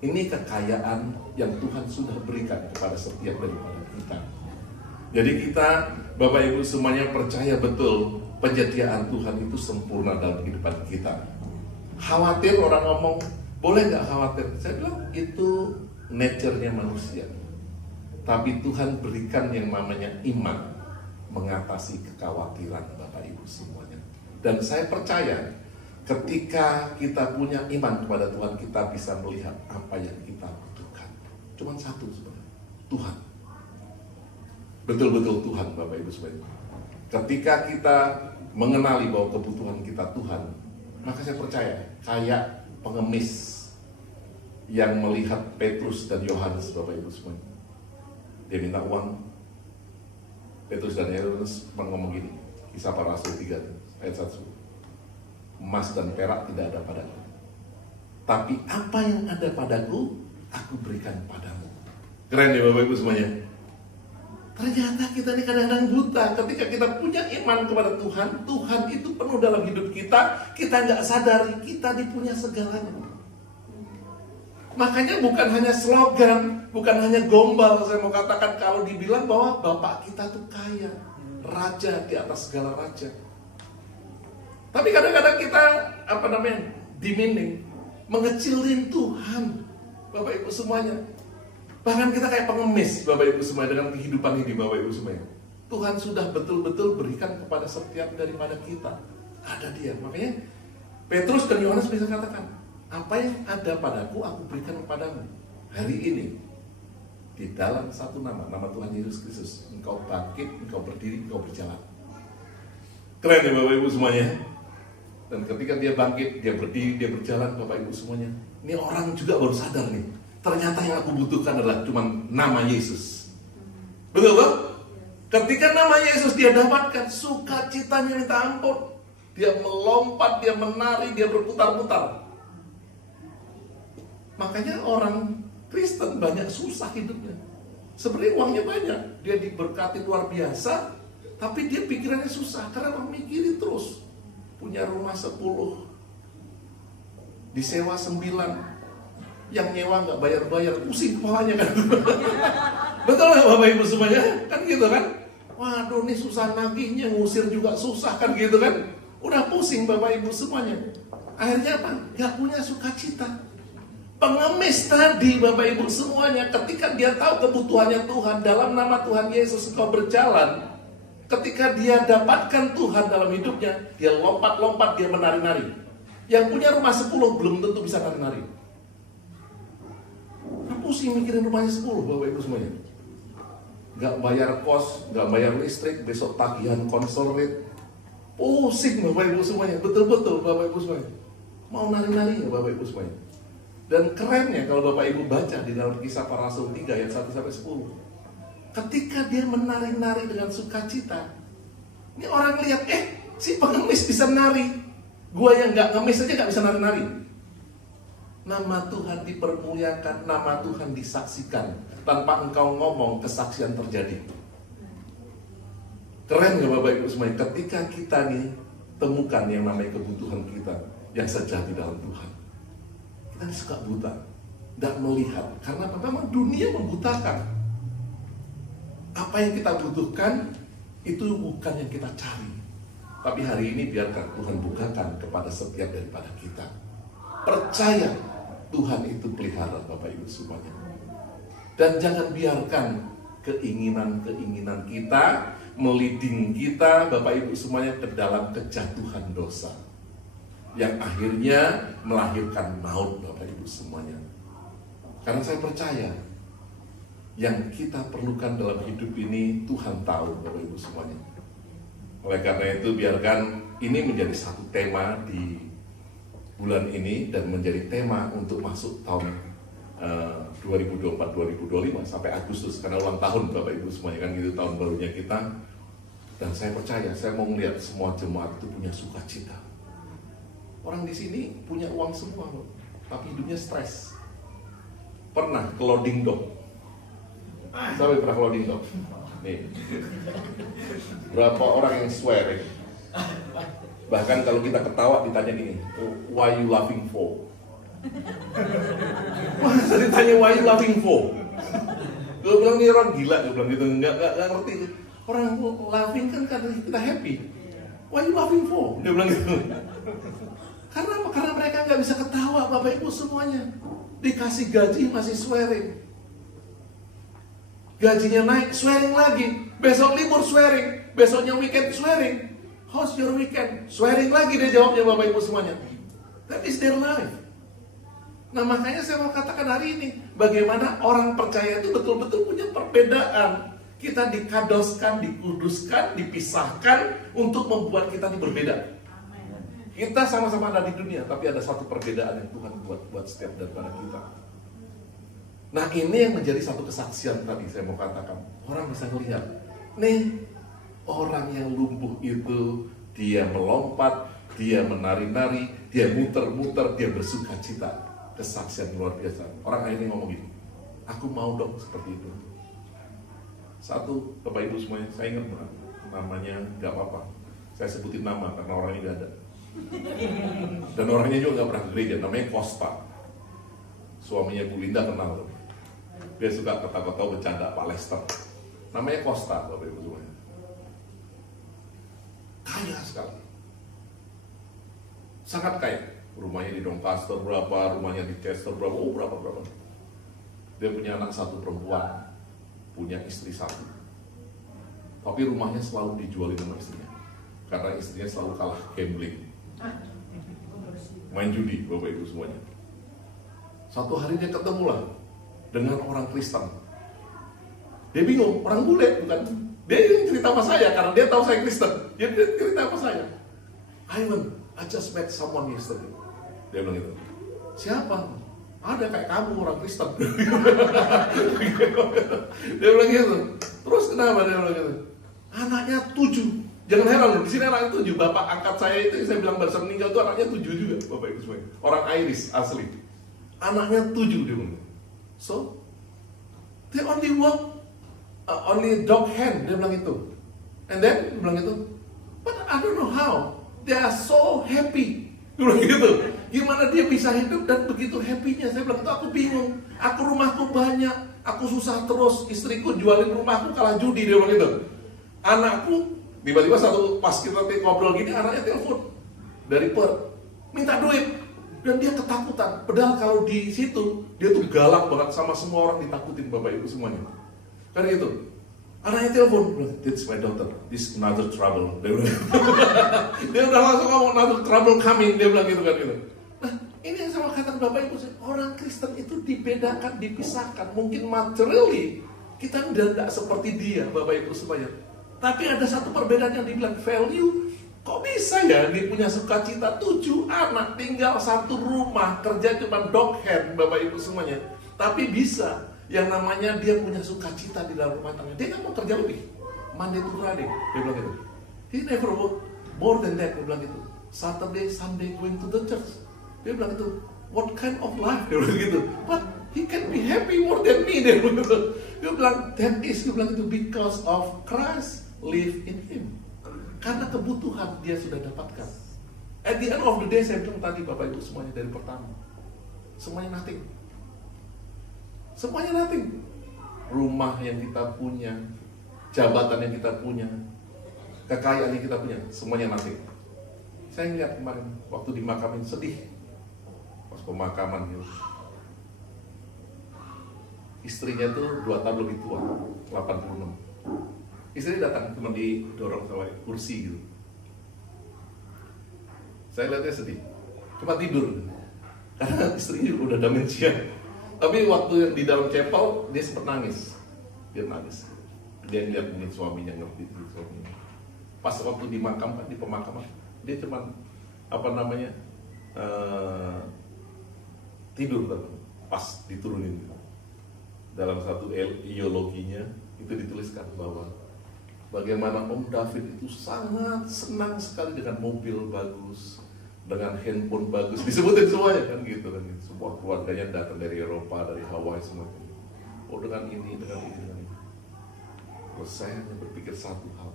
Ini kekayaan yang Tuhan sudah berikan kepada setiap daripada kita. Jadi kita Bapak Ibu semuanya percaya betul penyediaan Tuhan itu sempurna dalam kehidupan kita. Khawatir orang ngomong, boleh nggak khawatir? Saya bilang itu nature-nya manusia. Tapi Tuhan berikan yang namanya iman mengatasi kekhawatiran Bapak Ibu semuanya. Dan saya percaya ketika kita punya iman kepada Tuhan, kita bisa melihat apa yang kita butuhkan. Cuma satu sebenarnya, Tuhan. Betul-betul Tuhan Bapak Ibu semuanya. Ketika kita mengenali bahwa kebutuhan kita Tuhan, maka saya percaya kayak pengemis yang melihat Petrus dan Yohanes Bapak Ibu semuanya. Dia minta uang. Petrus dan Yohanes ngomong gini, Kisah Para Rasul 3 ayat 1. Emas dan perak tidak ada padaku, tapi apa yang ada padaku, aku berikan padamu. Keren ya Bapak Ibu semuanya. Ternyata kita ini kadang-kadang buta. Ketika kita punya iman kepada Tuhan, Tuhan itu penuh dalam hidup kita. Kita nggak sadari kita dipunya segalanya. Makanya bukan hanya slogan, bukan hanya gombal. Saya mau katakan kalau dibilang bahwa Bapak kita tuh kaya, raja di atas segala raja. Tapi kadang-kadang kita dimming, mengecilin Tuhan, Bapak Ibu semuanya. Bahkan kita kayak pengemis Bapak Ibu semuanya dengan kehidupan ini Bapak Ibu semuanya. Tuhan sudah betul-betul berikan kepada setiap daripada kita. Ada dia. Makanya Petrus dan Yohanes bisa katakan, apa yang ada padaku aku berikan kepadamu. Hari ini di dalam satu nama Tuhan Yesus Kristus, engkau bangkit, engkau berdiri, engkau berjalan. Keren ya Bapak Ibu semuanya. Dan ketika dia bangkit, dia berdiri, dia berjalan Bapak Ibu semuanya. Ini orang juga baru sadar nih. Ternyata yang aku butuhkan adalah cuma nama Yesus. Betul kan? Ketika nama Yesus dia dapatkan, sukacitanya minta ampun. Dia melompat, dia menari, dia berputar-putar. Makanya orang Kristen banyak susah hidupnya. Sebenarnya uangnya banyak, dia diberkati luar biasa, tapi dia pikirannya susah karena memikirin terus. Punya rumah 10, disewa 9, yang nyewa nggak bayar-bayar, pusing kepalanya kan. Betul nggak Bapak Ibu semuanya? Kan gitu kan? Waduh, ini susah nagihnya, ngusir juga susah kan gitu kan? Udah pusing Bapak Ibu semuanya. Akhirnya apa? Nggak punya sukacita. Pengemis tadi Bapak Ibu semuanya, ketika dia tahu kebutuhannya Tuhan, dalam nama Tuhan Yesus engkau berjalan. Ketika dia dapatkan Tuhan dalam hidupnya, dia lompat-lompat, dia menari-nari. Yang punya rumah 10 belum tentu bisa nari-nari. Pusing mikirin rumahnya 10 Bapak Ibu semuanya. nggak bayar kos, nggak bayar listrik, besok tagihan konsolid. Pusing Bapak Ibu semuanya, betul-betul Bapak Ibu semuanya. Mau nari-nari ya Bapak Ibu semuanya. Dan kerennya kalau Bapak Ibu baca di dalam Kisah Para Rasul 3 ayat 1-10. Ketika dia menari-nari dengan sukacita, ini orang lihat, si pengemis bisa nari. Gua yang nggak ngemis aja nggak bisa nari-nari. Nama Tuhan dipermuliakan, nama Tuhan disaksikan. Tanpa engkau ngomong, kesaksian terjadi. Keren gak Bapak Ibu semuanya? Ketika kita nih temukan yang namanya kebutuhan kita yang sejati dalam Tuhan. Kita nih suka buta, tidak melihat. Karena memang dunia membutakan. Apa yang kita butuhkan, itu bukan yang kita cari. Tapi hari ini biarkan Tuhan bukakan kepada setiap daripada kita. Percaya Tuhan itu pelihara Bapak Ibu semuanya. Dan jangan biarkan keinginan-keinginan kita meliding kita Bapak Ibu semuanya ke dalam kejatuhan dosa yang akhirnya melahirkan maut Bapak Ibu semuanya. Karena saya percaya yang kita perlukan dalam hidup ini Tuhan tahu Bapak Ibu semuanya. Oleh karena itu biarkan ini menjadi satu tema di bulan ini dan menjadi tema untuk masuk tahun 2024-2025 sampai Agustus karena ulang tahun Bapak Ibu semuanya kan gitu tahun barunya kita. Dan saya percaya, saya mau melihat semua jemaat itu punya sukacita. Orang di sini punya uang semua loh, tapi hidupnya stres. Pernah ke loading dock? Sampai pernah ke loading dock? Nih, berapa orang yang swearing? Bahkan kalau kita ketawa ditanya gini, why you laughing for? Masa ditanya why you laughing for? Gue bilang ini orang gila, gue bilang gitu, nggak ngerti. Orang laughing kan karena kita happy. Why you laughing for? Dia bilang gitu. Karena apa? Karena mereka nggak bisa ketawa Bapak Ibu semuanya. Dikasih gaji masih swearing. Gajinya naik, swearing lagi. Besok libur swearing, besoknya weekend swearing. How's your weekend? Swearing lagi dia jawabnya Bapak Ibu semuanya. That is their life. Nah makanya saya mau katakan hari ini, bagaimana orang percaya itu betul-betul punya perbedaan. Kita dikadoskan, dikuduskan, dipisahkan untuk membuat kita ini berbeda. Kita sama-sama ada di dunia, tapi ada satu perbedaan yang Tuhan buat setiap daripada kita. Nah ini yang menjadi satu kesaksian tadi saya mau katakan. Orang bisa melihat, nih orang yang lumpuh itu, dia melompat, dia menari-nari, dia muter-muter, dia bersuka-cita. Kesaksian luar biasa. Orang akhirnya ngomong gini, aku mau dong seperti itu. Satu, Bapak Ibu semuanya, saya ingat namanya, gak apa-apa. Saya sebutin nama karena orangnya gak ada. Dan orangnya juga gak pernah ke gereja, namanya Costa. Suaminya Bu Linda kenal. Dia suka kata-kata bercanda Pak Lester. Namanya Costa, Bapak Ibu semuanya. Kaya sekali. Sangat kaya. Rumahnya di Doncaster berapa, rumahnya di Chester berapa, berapa. Dia punya anak satu perempuan, punya istri satu. Tapi rumahnya selalu dijualin sama istrinya. Karena istrinya selalu kalah gambling. Main judi, Bapak Ibu semuanya. Satu hari dia ketemulah dengan orang Kristen. Dia bingung, orang bule bukan? Dia ingin cerita sama saya karena dia tahu saya Kristen. Jadi dia cerita sama saya. Ivan, I just met someone yesterday. Dia bilang gitu. Siapa? Ada kayak kamu orang Kristen. Dia bilang gitu. Terus kenapa dia bilang gitu? Anaknya 7. Jangan heran, di sini anaknya 7. Bapak angkat saya itu, saya bilang barusan meninggal itu anaknya 7 juga, Bapak Ibu semuanya. Orang Irish asli. Anaknya 7 dia bilang. So, they only work, only dog hand, dia bilang itu. And then, dia bilang itu. But I don't know how. They are so happy. Dia bilang gitu. Gimana dia bisa hidup dan begitu happy-nya. Saya bilang itu aku bingung. Aku rumahku banyak, aku susah terus. Istriku jualin rumahku kalah judi, dia bilang gitu. Anakku tiba-tiba pas kita ngobrol gini, anaknya telepon dari Perth minta duit dan dia ketakutan. Padahal kalau di situ dia tuh galak banget sama semua orang, ditakutin Bapak Ibu semuanya. Karena itu anaknya telepon, "This my daughter, this another trouble." Dia udah langsung ngomong another trouble coming, dia bilang gitu kan gitu. Nah ini yang sama katakan Bapak Ibu, orang Kristen itu dibedakan, dipisahkan. Mungkin materially Kita tidak seperti dia, Bapak Ibu semuanya. Tapi ada satu perbedaan yang dibilang value. Kok bisa ya dia punya sukacita 7 anak, tinggal satu rumah, kerja cuma dog hand, Bapak Ibu semuanya. Tapi bisa, yang namanya dia punya sukacita di dalam rumah tangga. Dia nggak mau kerja lebih, Monday to Friday, dia bilang gitu. He never work more than that, dia bilang gitu. Saturday, Sunday going to the church. Dia bilang gitu, what kind of life, dia bilang gitu. But he can be happy more than me, dia bilang gitu. Dia bilang, that is, dia bilang itu because of Christ live in him. Karena kebutuhan dia sudah dapatkan. At the end of the day, saya bilang tadi Bapak Ibu semuanya dari pertama, semuanya nothing. Semuanya nothing. Rumah yang kita punya, jabatan yang kita punya, kekayaan yang kita punya, semuanya nothing. Saya lihat kemarin waktu dimakamin sedih, pas pemakaman gitu. Istrinya tuh 2 tahun lebih tua, 86. Istri datang cuma didorong sama kursi gitu. Saya lihatnya sedih, cuma tidur karena istrinya udah demensia. Tapi waktu yang di dalam chapel dia sempat nangis, dia nangis. Dia lihat ini suaminya, ngerti itu suaminya. Pas waktu di pemakaman dia cuma tidur pas diturunin. Dalam satu ideologinya itu dituliskan bahwa bagaimana Om David itu sangat senang sekali dengan mobil bagus, dengan handphone bagus, disebutin semuanya kan gitu kan. Semua keluarganya datang dari Eropa, dari Hawaii semua. Oh dengan ini, dengan ini, dengan ini. Terus saya hanya berpikir satu hal,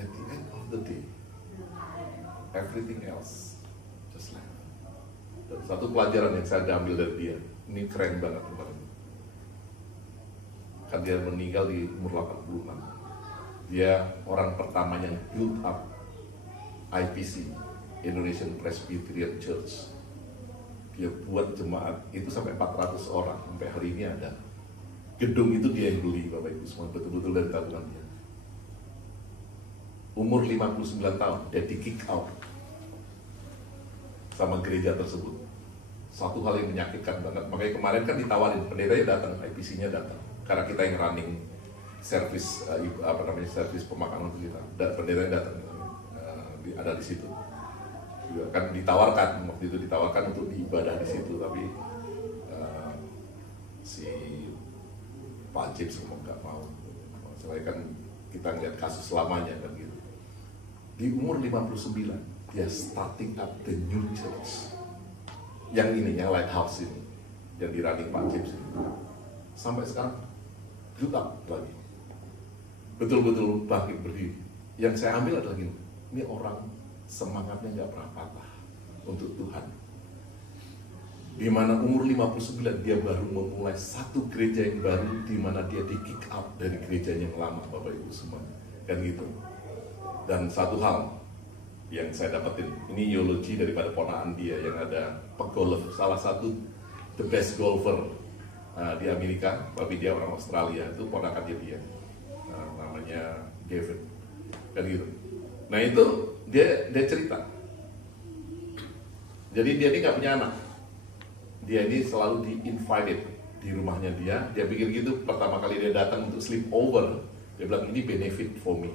at the end of the day, everything else just left. Dan satu pelajaran yang saya ambil dari dia, ini keren banget kemarin. Kan dia meninggal di umur 86. Dia orang pertama yang build up IPC, Indonesian Presbyterian Church. Dia buat jemaat itu sampai 400 orang, sampai hari ini ada. Gedung itu dia yang beli, Bapak Ibu semua, betul-betul dari tabungan dia. Umur 59 tahun, dia di kick out sama gereja tersebut. Satu hal yang menyakitkan banget. Makanya kemarin kan ditawarin, pendetanya datang, IPC-nya datang. Karena kita yang running servis servis pemakaman kita, dan pendetanya datang, ada di situ. Juga kan ditawarkan waktu itu untuk diibadah di situ, tapi si Pak Cip semua nggak mau. Soalnya kan kita ngeliat kasus lamanya kan gitu. Di umur 59 dia starting up the new church. Yang ini, yang Lighthouse ini, yang di running Pak Cip ini. Sampai sekarang build up lagi. Betul-betul bangkit berdiri. Yang saya ambil adalah gini, ini orang semangatnya nggak pernah patah untuk Tuhan. Di mana umur 59 dia baru memulai satu gereja yang baru, di mana dia di kick out dari gereja yang lama, Bapak Ibu semua, kan gitu. Dan satu hal yang saya dapetin, ini eulogi daripada ponakan dia yang ada pegolf, salah satu the best golfer di Amerika, tapi dia orang Australia, itu ponakan dia, namanya Gavin, kan gitu. Nah itu dia cerita. Jadi dia ini nggak punya anak. Dia ini selalu di-invited di rumahnya dia. Dia pikir gitu, pertama kali dia datang untuk sleep over, dia bilang ini benefit for me.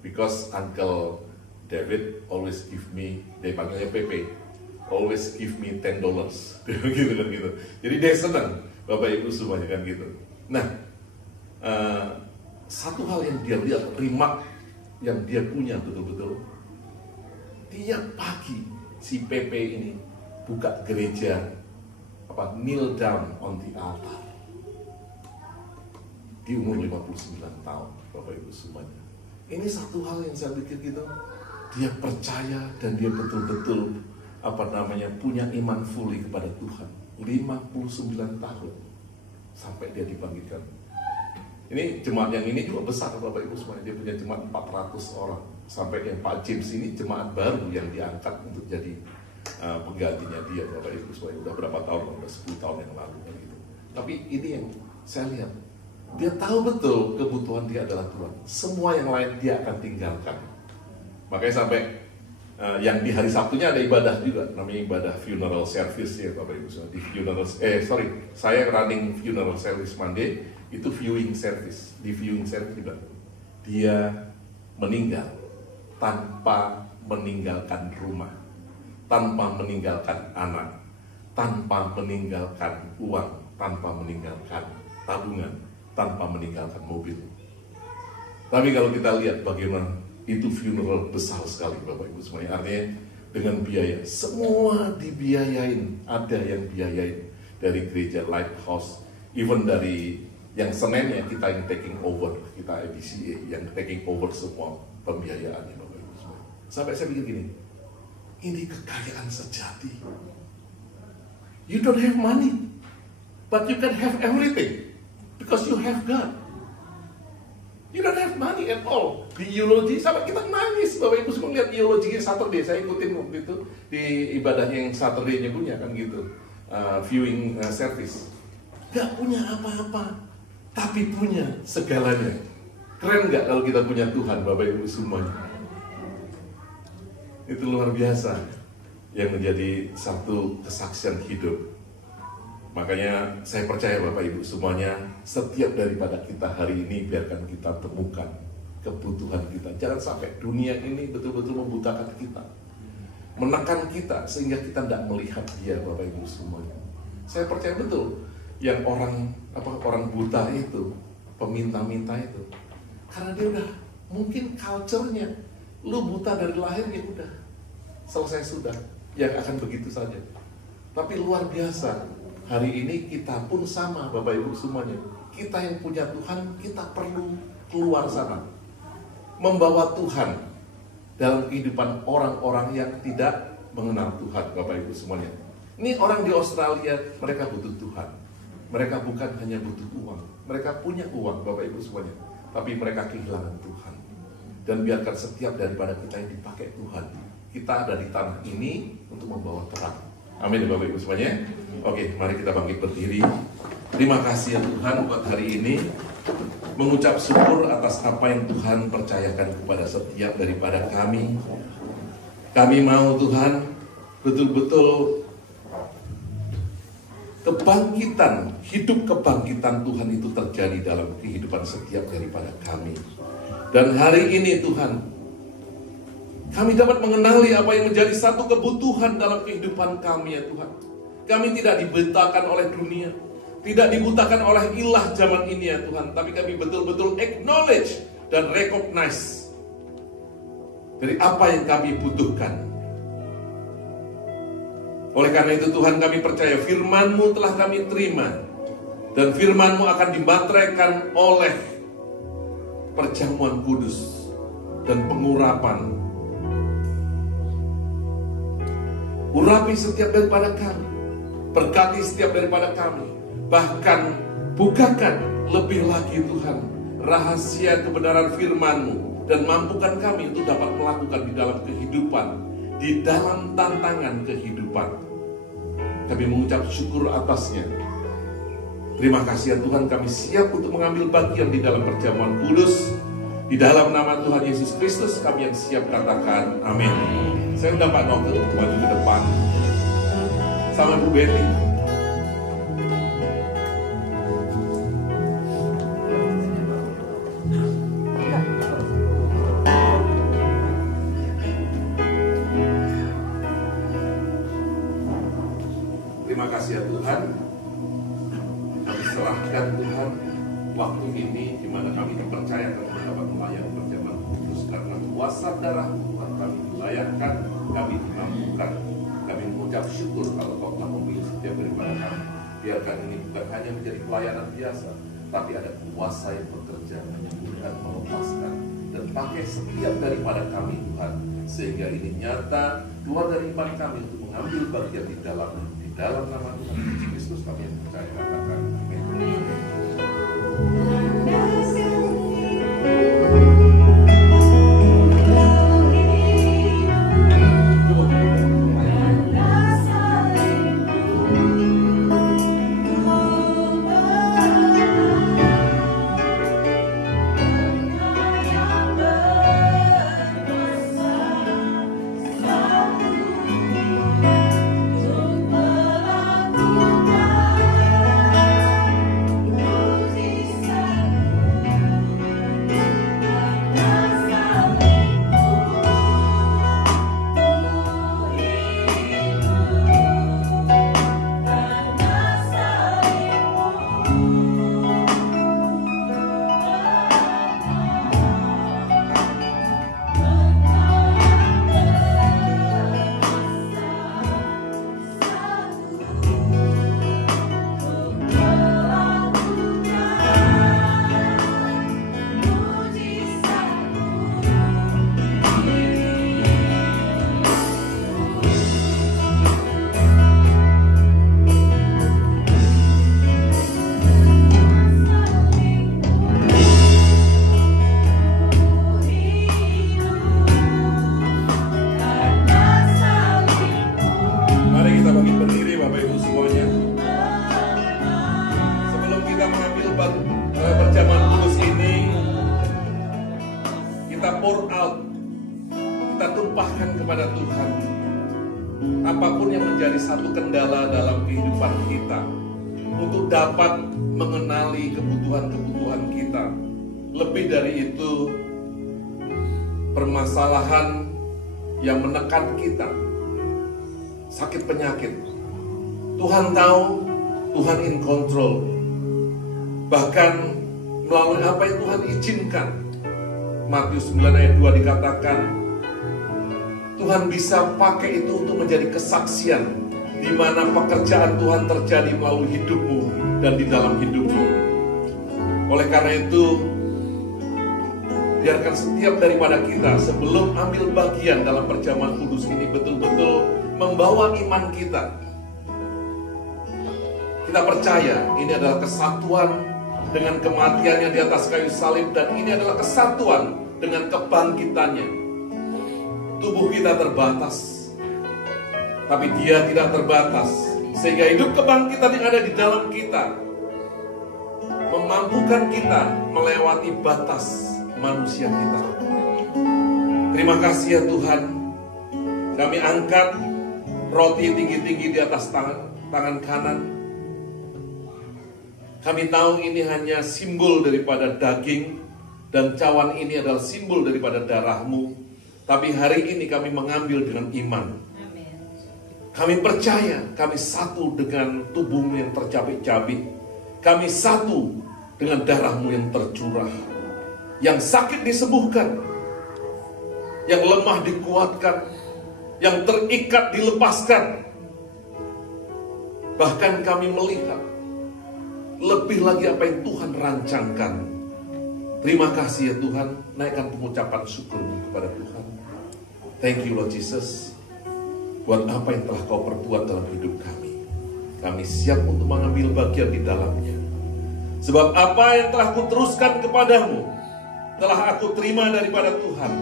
Because Uncle David always give me, dia panggilnya PP, always give me $10. Gitu kan gitu. Jadi dia senang, Bapak Ibu semuanya kan gitu. Nah, satu hal yang dia lihat, remark yang dia punya betul-betul, tiap pagi si PP ini buka gereja, kneel down on the altar. Di umur 59 tahun, Bapak Ibu semuanya. Ini satu hal yang saya pikir gitu, dia percaya dan dia betul-betul punya iman fully kepada Tuhan. 59 tahun sampai dia dibangkitkan. Ini jemaat yang ini juga besar, Bapak Ibu semuanya. Dia punya jemaat 400 orang. Sampai yang Pak James ini jemaat baru yang diangkat untuk jadi penggantinya dia, Bapak Ibu semuanya. Udah berapa tahun? Udah 10 tahun yang lalu gitu. Tapi ini yang saya lihat, dia tahu betul kebutuhan dia adalah Tuhan. Semua yang lain dia akan tinggalkan. Makanya sampai yang di hari Sabtunya ada ibadah juga, namanya ibadah funeral service ya, Bapak Ibu. Di funeral, saya running funeral service Monday, itu viewing service. Di viewing service dia meninggal tanpa meninggalkan rumah, tanpa meninggalkan anak, tanpa meninggalkan uang, tanpa meninggalkan tabungan, tanpa meninggalkan mobil. Tapi kalau kita lihat bagaimana itu funeral besar sekali Bapak Ibu semuanya, artinya dengan biaya, semua dibiayain, ada yang biayain dari gereja Lighthouse, even dari yang Senennya kita yang taking over, kita ABCA yang taking over semua pembiayaannya Bapak Ibu semuanya. Sampai saya pikir gini, ini kekayaan sejati. You don't have money, but you can have everything because you have God. You don't have money at all. Di eulogy sampai kita nangis Bapak Ibu semua lihat eulogy Saturday. Saya ikutin waktu itu di ibadahnya yang Saturday-nya punya kan gitu, viewing service. Gak punya apa-apa, tapi punya segalanya. Keren gak kalau kita punya Tuhan Bapak Ibu semuanya? Itu luar biasa yang menjadi satu kesaksian hidup. Makanya saya percaya Bapak Ibu semuanya, setiap daripada kita hari ini biarkan kita temukan kebutuhan kita. Jangan sampai dunia ini betul-betul membutakan kita, menekan kita sehingga kita tidak melihat dia Bapak Ibu semuanya. Saya percaya betul yang orang buta itu, peminta-minta itu, karena dia udah mungkin culture-nya, lu buta dari lahir ya udah selesai sudah, yang akan begitu saja. Tapi luar biasa. Hari ini kita pun sama Bapak Ibu semuanya. Kita yang punya Tuhan, kita perlu keluar sana, membawa Tuhan dalam kehidupan orang-orang yang tidak mengenal Tuhan Bapak Ibu semuanya. Ini orang di Australia, mereka butuh Tuhan. Mereka bukan hanya butuh uang, mereka punya uang Bapak Ibu semuanya, tapi mereka kehilangan Tuhan. Dan biarkan setiap daripada kita yang dipakai Tuhan, kita ada di tanah ini untuk membawa terang. Amin Bapak Ibu semuanya. Oke, mari kita bangkit berdiri. Terima kasih ya Tuhan buat hari ini, mengucap syukur atas apa yang Tuhan percayakan kepada setiap daripada kami. Kami mau Tuhan betul-betul kebangkitan, hidup kebangkitan Tuhan itu terjadi dalam kehidupan setiap daripada kami. Dan hari ini Tuhan, kami dapat mengenali apa yang menjadi satu kebutuhan dalam kehidupan kami ya Tuhan. Kami tidak dibutakan oleh dunia, tidak dibutakan oleh ilah zaman ini ya Tuhan, tapi kami betul-betul acknowledge dan recognize dari apa yang kami butuhkan. Oleh karena itu Tuhan, kami percaya firman-Mu telah kami terima, dan firman-Mu akan dimateraikan oleh perjamuan kudus dan pengurapan. Urapi setiap daripada kami, berkati setiap daripada kami, bahkan bukakan lebih lagi Tuhan rahasia kebenaran firman-Mu, dan mampukan kami untuk dapat melakukan di dalam kehidupan, di dalam tantangan kehidupan. Kami mengucap syukur atasnya. Terima kasih ya Tuhan, kami siap untuk mengambil bagian di dalam perjamuan kudus. Di dalam nama Tuhan Yesus Kristus kami yang siap katakan amin. Saya undang Pak Noke untuk maju ke depan sama Bu Betty. Terima kasih ya Tuhan, kami serahkan Tuhan waktu ini di mana kami dipercayakan untuk dapat melayani perjamuan kudus, karena kuasa darah Tuhan kami dilayakkan, kami dimampukan. Kami mengucap syukur kalau Kau telah memilih setiap daripada kami. Biarkan ini bukan hanya menjadi pelayanan biasa, tapi ada kuasa yang bekerja menyembuhkan, melepaskan, dan pakai setiap daripada kami Tuhan, sehingga ini nyata keluar dari iman kami untuk mengambil bagian di dalam nama Tuhan Yesus Kristus kami yang percaya katakan amin. Bapak Ibu semuanya. Sebelum kita mengambil perjamuan kudus ini, kita pour out, kita tumpahkan kepada Tuhan apapun yang menjadi satu kendala dalam kehidupan kita, untuk dapat mengenali kebutuhan-kebutuhan kita. Lebih dari itu, permasalahan yang menekan kita, sakit penyakit, Tuhan tahu, Tuhan in control. Bahkan melalui apa yang Tuhan izinkan, Matius 9 ayat 2 dikatakan, Tuhan bisa pakai itu untuk menjadi kesaksian di mana pekerjaan Tuhan terjadi melalui hidupmu dan di dalam hidupmu. Oleh karena itu, biarkan setiap daripada kita sebelum ambil bagian dalam perjamuan kudus ini betul-betul membawa iman kita. Kita percaya ini adalah kesatuan dengan kematiannya di atas kayu salib, dan ini adalah kesatuan dengan kebangkitannya. Tubuh kita terbatas, tapi Dia tidak terbatas, sehingga hidup kebangkitan yang ada di dalam kita memampukan kita melewati batas manusia kita. Terima kasih ya Tuhan. Kami angkat roti tinggi-tinggi di atas tangan kanan. Kami tahu ini hanya simbol daripada daging, dan cawan ini adalah simbol daripada darah-Mu. Tapi hari ini kami mengambil dengan iman. Kami percaya kami satu dengan tubuh-Mu yang tercabik-cabik. Kami satu dengan darah-Mu yang tercurah. Yang sakit disembuhkan, yang lemah dikuatkan, yang terikat dilepaskan. Bahkan kami melihat lebih lagi apa yang Tuhan rancangkan. Terima kasih ya Tuhan. Naikkan pengucapan syukur-Mu kepada Tuhan. Thank you Lord Jesus, buat apa yang telah Kau perbuat dalam hidup kami. Kami siap untuk mengambil bagian di dalamnya. Sebab apa yang telah Kuteruskan kepadamu telah Aku terima daripada Tuhan,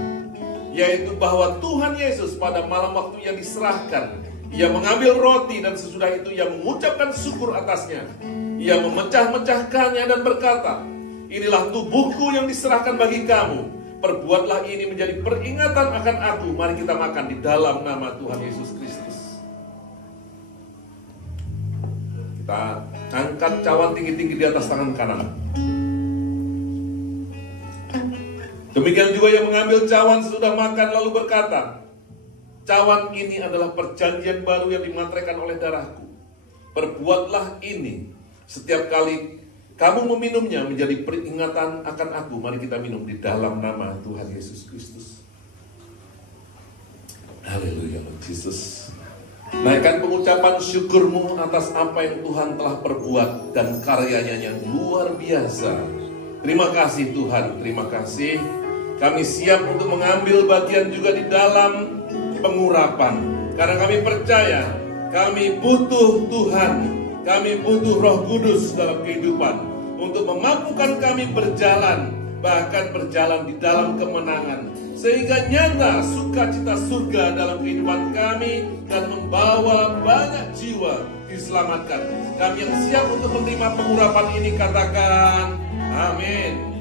yaitu bahwa Tuhan Yesus pada malam waktu yang diserahkan, Ia mengambil roti, dan sesudah itu Ia mengucapkan syukur atasnya. Ia memecah-mecahkannya dan berkata, inilah tubuhku yang diserahkan bagi kamu. Perbuatlah ini menjadi peringatan akan Aku. Mari kita makan di dalam nama Tuhan Yesus Kristus. Kita angkat cawan tinggi-tinggi di atas tangan kanan. Demikian juga yang mengambil cawan sesudah makan lalu berkata, cawan ini adalah perjanjian baru yang dimateraikan oleh darah-Ku. Perbuatlah ini setiap kali kamu meminumnya menjadi peringatan akan Aku. Mari kita minum di dalam nama Tuhan Yesus Kristus. Haleluya Lord Jesus. Naikkan pengucapan syukur-Mu atas apa yang Tuhan telah perbuat dan karyanya yang luar biasa. Terima kasih Tuhan, terima kasih. Kami siap untuk mengambil bagian juga di dalam pengurapan. Karena kami percaya, kami butuh Tuhan. Kami butuh Roh Kudus dalam kehidupan untuk memampukan kami berjalan, bahkan berjalan di dalam kemenangan, sehingga nyata sukacita surga dalam kehidupan kami dan membawa banyak jiwa diselamatkan. Kami yang siap untuk menerima pengurapan ini katakan amin.